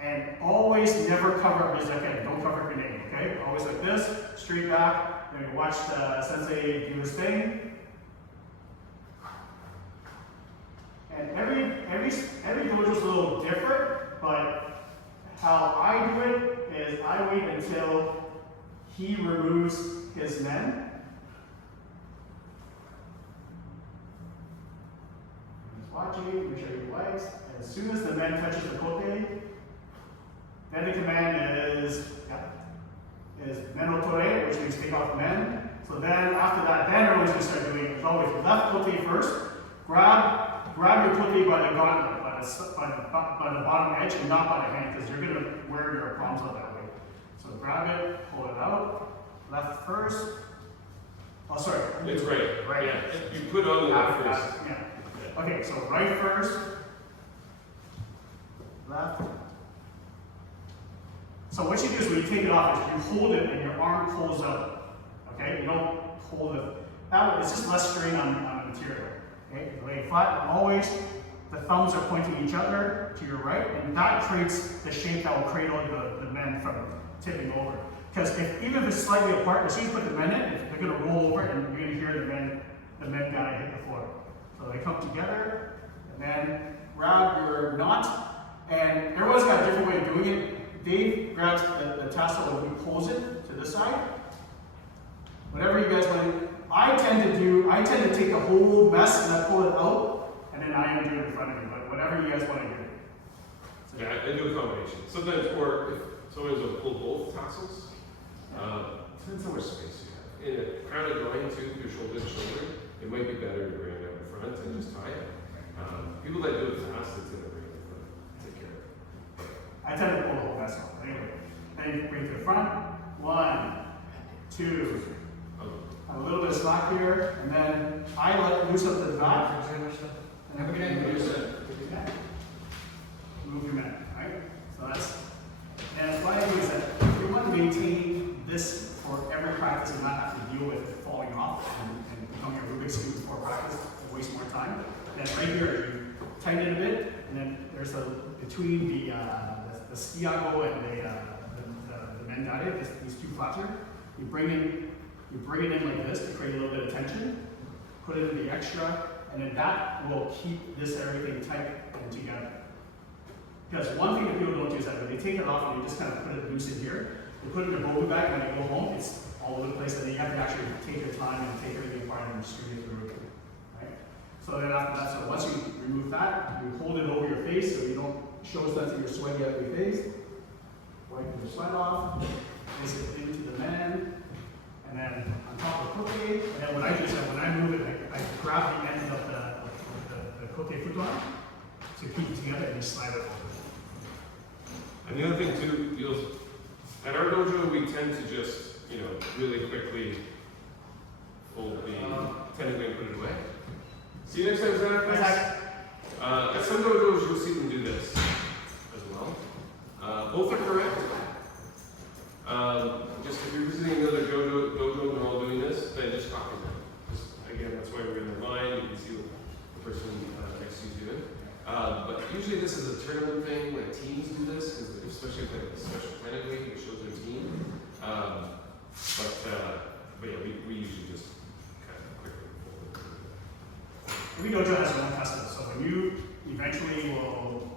And always never cover up your zeken. Don't cover up your name, okay? Always like this, straight back. Then you watch the sensei do his thing. And every dojo is a little different, but how I do it is I wait until he removes his men. He's watching, make sure he likes. And as soon as the men touches the kote, then the command is menotore, which means take off men. So then after that, then everyone's going to start doing it. It's always left kote first. Grab your kote by the gauntlet, by the bottom edge, and not by the hand, because you're going to wear your palms out that way. So grab it, pull it out. Left first. Oh, sorry. It's right. Right. Yeah. You put on the left first. Yeah. Okay, so right first. Left. So what you do is when you take it off is you hold it and your arm pulls out. Okay? You don't hold it. That way, it's just less strain on the material. Okay? You lay it flat, and always the thumbs are pointing each other to your right, and that creates the shape that will cradle the men from tipping over. Because even if it's slightly apart, as soon as you put the men in, they're going to roll over and you're going to hear the men guy hit the floor. So they come together, and then grab your knot, and everyone's got a different way of doing it. Dave grabs the tassel and he pulls it to this side. Whatever you guys want to do. I tend to take the whole mess and I pull it out, and then I am doing it in front of you, but whatever you guys want to do. So, Yeah, I do a combination. Sometimes, or if sometimes I'll pull both tassels. Depends how much space you have. In a crowded line too, your shoulder to shoulder, it might be better to bring it out in front and just tie it. People that do it fast, it's gonna bring it in front. Take care of it. I tend to pull the whole mess out. Anyway, then you bring it to the front. 1, 2. A little bit of slack here, and then I let loose up the back. And then move your neck. Move your neck, right? So that's, and what I do is that if you want to maintain this for every practice and not have to deal with it falling off and becoming a Rubik's Cube before practice and waste more time, then right here you tighten it a bit, and then there's between the skiago and the mendate, these two flaps here, you bring it in like this to create a little bit of tension, put it in the extra, and then that will keep this everything tight and together. Because one thing that people don't do is that when they take it off and you just kind of put it loose in here, you put it in a bogu bag, and when you go home, it's all over the place, and then you have to actually take your time and take everything apart and distribute it through. Right? So then after that, so once you remove that, you hold it over your face so you don't show us that you're sweaty out your face. Wipe your sweat off, place it into the man, and then on top of the kote, and then what I do is that when I move it, I grab the end of the kote futon to keep it together and just slide it over. And the other thing too, at our dojo, we tend to just, really quickly fold the tentacle and put it away. See you next time, Zach. At some dojos, you'll see them do this as well. Both are correct. Just if you're visiting another dojo and they're all doing this, then just copy them. Again, that's why we're in the line. You can see what the person next to you is doing. But usually this is a tournament thing, like teams do this, because especially if they have a special planet week, it shows their team. But yeah, we usually just kind of quickly fold it. Every dojo has their own custom, so when you eventually will,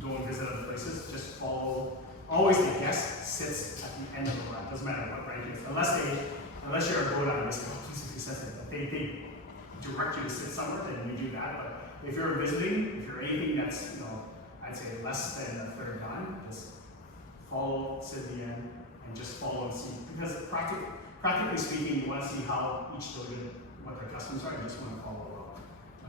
go and visit other places, just follow. Always the guest sits at the end of the line. Doesn't matter what rank it is, unless you're a Godan, they direct you to sit somewhere, then you do that. But if you're visiting, if you're anything that's, I'd say less than a third dan, just follow, sit at the end, and just follow and see. Because practically speaking, you want to see how each dojo, what their customs are, you just want to follow along.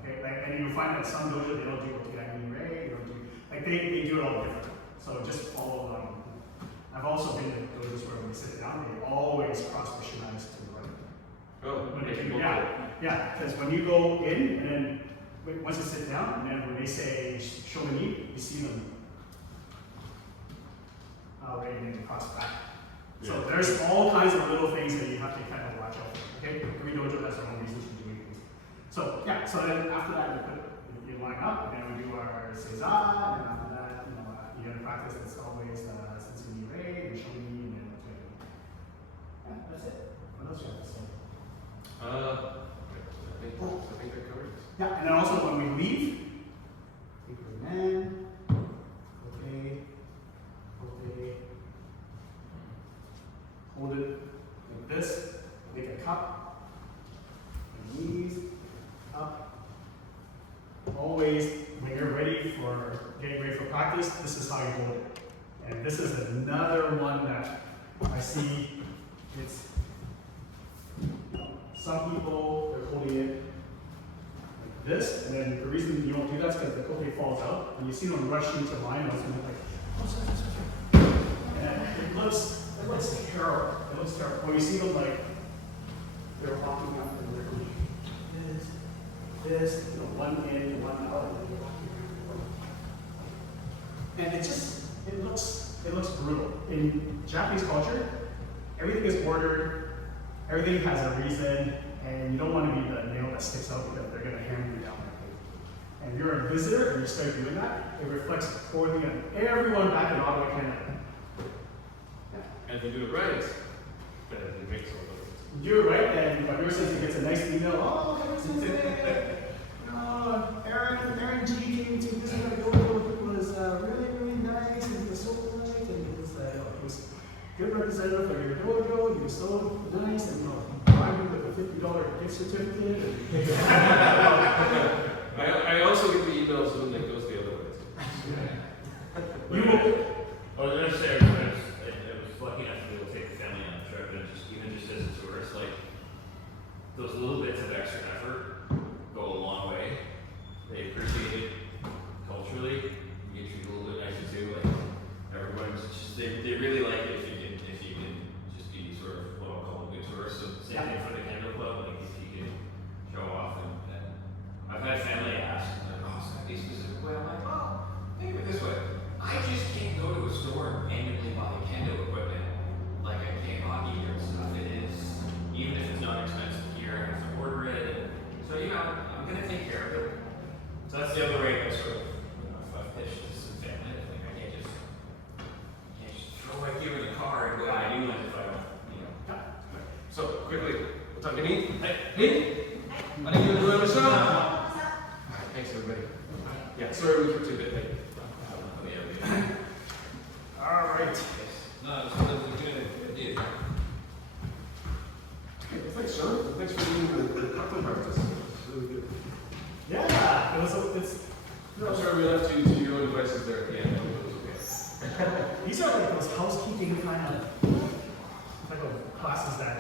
Okay, like, and you'll find that some dojo, they don't do okiragi ray, they don't do, like, they do it all different. So just follow along. I've also been to dojos where when they sit down, they always cross the shinais to the right. Oh, When they okay, do, cool. yeah, because when you go in, and then once you sit down, and then when they say show me knee, you see them right, and then cross back. So Yeah. there's all kinds of little things that you have to kind of watch out for. Okay, every dojo has their own reasons for doing things. So yeah, so then after that you line up, and then we do our seiza, and then after that, you gotta practice. It's always sensei ni rei, and show me, and then yeah, that's it. What else do you have to say? I think that covers it. Yeah, and then also when we leave, take the man, okay, hold it like this, make a cup, and knees up. Always, when you're getting ready for practice, this is how you hold it. And this is another one that I see, it's, some people, they're holding it like this, and then the reason you don't do that is because the kote falls out, and you see them rush into line, and it's gonna be like, oh, sorry. And it looks terrible. It looks terrible. When you see them like, they're walking up and they're going this, one in, one out, and they're walking around. And it looks brutal. In Japanese culture, everything is ordered, everything has a reason, and you don't want to be the nail that sticks out because they're going to hammer you down. And if you're a visitor and you start doing that, it reflects poorly on everyone back in Ottawa, Canada. And if you do it right, then it makes all the difference. You do it right, and my says he gets a nice email. Oh, Aaron G came to this dojo. It was really, really nice, and he was so polite, and he was good representative of your dojo. He was so nice, and provided me with a $50 gift certificate. I also get the emails when it goes the other way too. You will. Well, I was gonna say, I was lucky enough to be able to take the family on a trip, and even just as a tourist, like, those little bits of extra effort go a long way. They appreciate it culturally. You get treated a little bit nicer too. Like, everyone's just, they really like it if you can just be sort of what I'll call a good tourist. So same thing for the kendo club, like if you can show off and I've had family ask, like, oh, so be specific way. I'm like, well, think of it this way. I just can't go to a store and randomly buy kendo equipment like I can hockey gear and stuff. It is, even if it's not expensive gear, I have to order it. So, I'm going to take care of it. So that's the other way I sort of, if I've pitched to some family, I think I can't just throw my gear in the car and go to my new one if I don't, So, quickly, we'll talk to Nate. Nate? I think you're doing a show. Thanks, everybody. Yeah, sorry we kept you a bit late. All right. No, this was a good idea. Thanks, Sean. Thanks for doing the cocktail practice. It's really good. Yeah, it's. I'm sorry we left you to your own devices there at the end. It was okay. These are like those housekeeping kind of type of classes that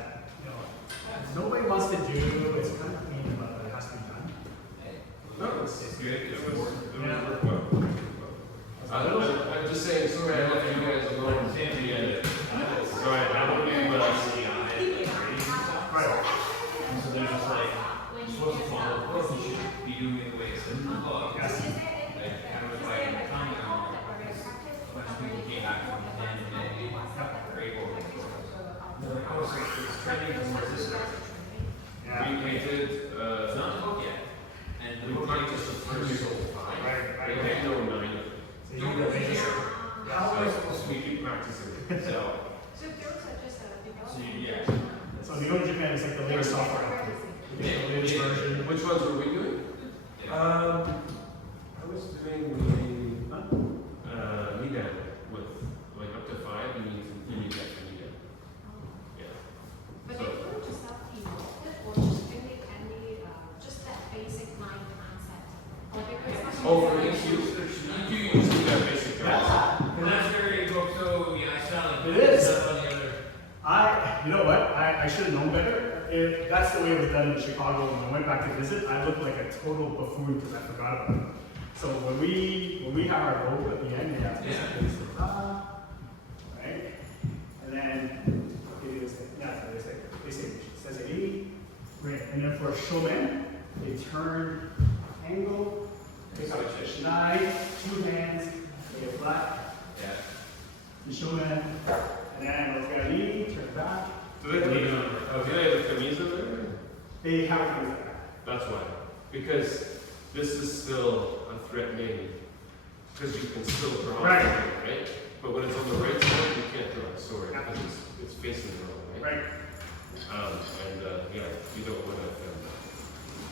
nobody wants to do. It's kind of clean, but it has to be done. No, it's good. It was Yeah. worked well. I'm just saying, sorry I left you guys alone. So I would do what I see on it, Right. so there's just like, you're supposed to follow, of course you should be doing it the way it's in the book. Yes. Like, kind of like in the comment on it, a bunch of people came back from the end and they were able to. I was like, it's trending towards this direction. Yeah. We did, It's not the book yet. And the we book talked is just just the first years old. Right. They know 9. So you know, they just, How am I supposed to keep practicing? So, So those are just so yeah. so the Go to Japan is like the latest software. You get the latest version. Which ones were we doing? I was doing the Nida with like up to 5 and you need that for Nida. Yeah. But if you were to self-promote or just any just that basic mind concept. Or because Oh, for next use, you do use that basic Yeah. And that's very bokuto, yeah, I sound like. It is. Stuff on the other. You know what? I should have known better. that's the way it was done in Chicago. When I went back to visit, I looked like a total buffoon because I forgot about it. So when we have our bogu at the end, they have this, right? And then they do this thing. Yeah, they say it says a right. And then for shomen, they turn angle, pick up the shinai, 2 hands, they get flat. Yeah. The shomen, and then otogari, turn back. Do they have a kameez in there? They have to do that. That's why. Because this is still a threatening, because you can still draw Right. it, right? But when it's on the right side, you can't draw a sword because it's facing the wrong way. Right. Yeah, you don't want to offend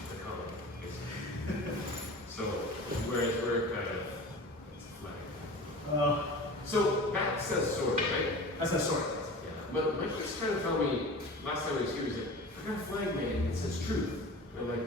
the comic, basically. So, whereas we're kind of, it's flat. So, that says sword, right? That's a sword. Yeah. But Mike was trying to tell me, last time he was here, he said, I got a flag, man, it says truth. And I'm like,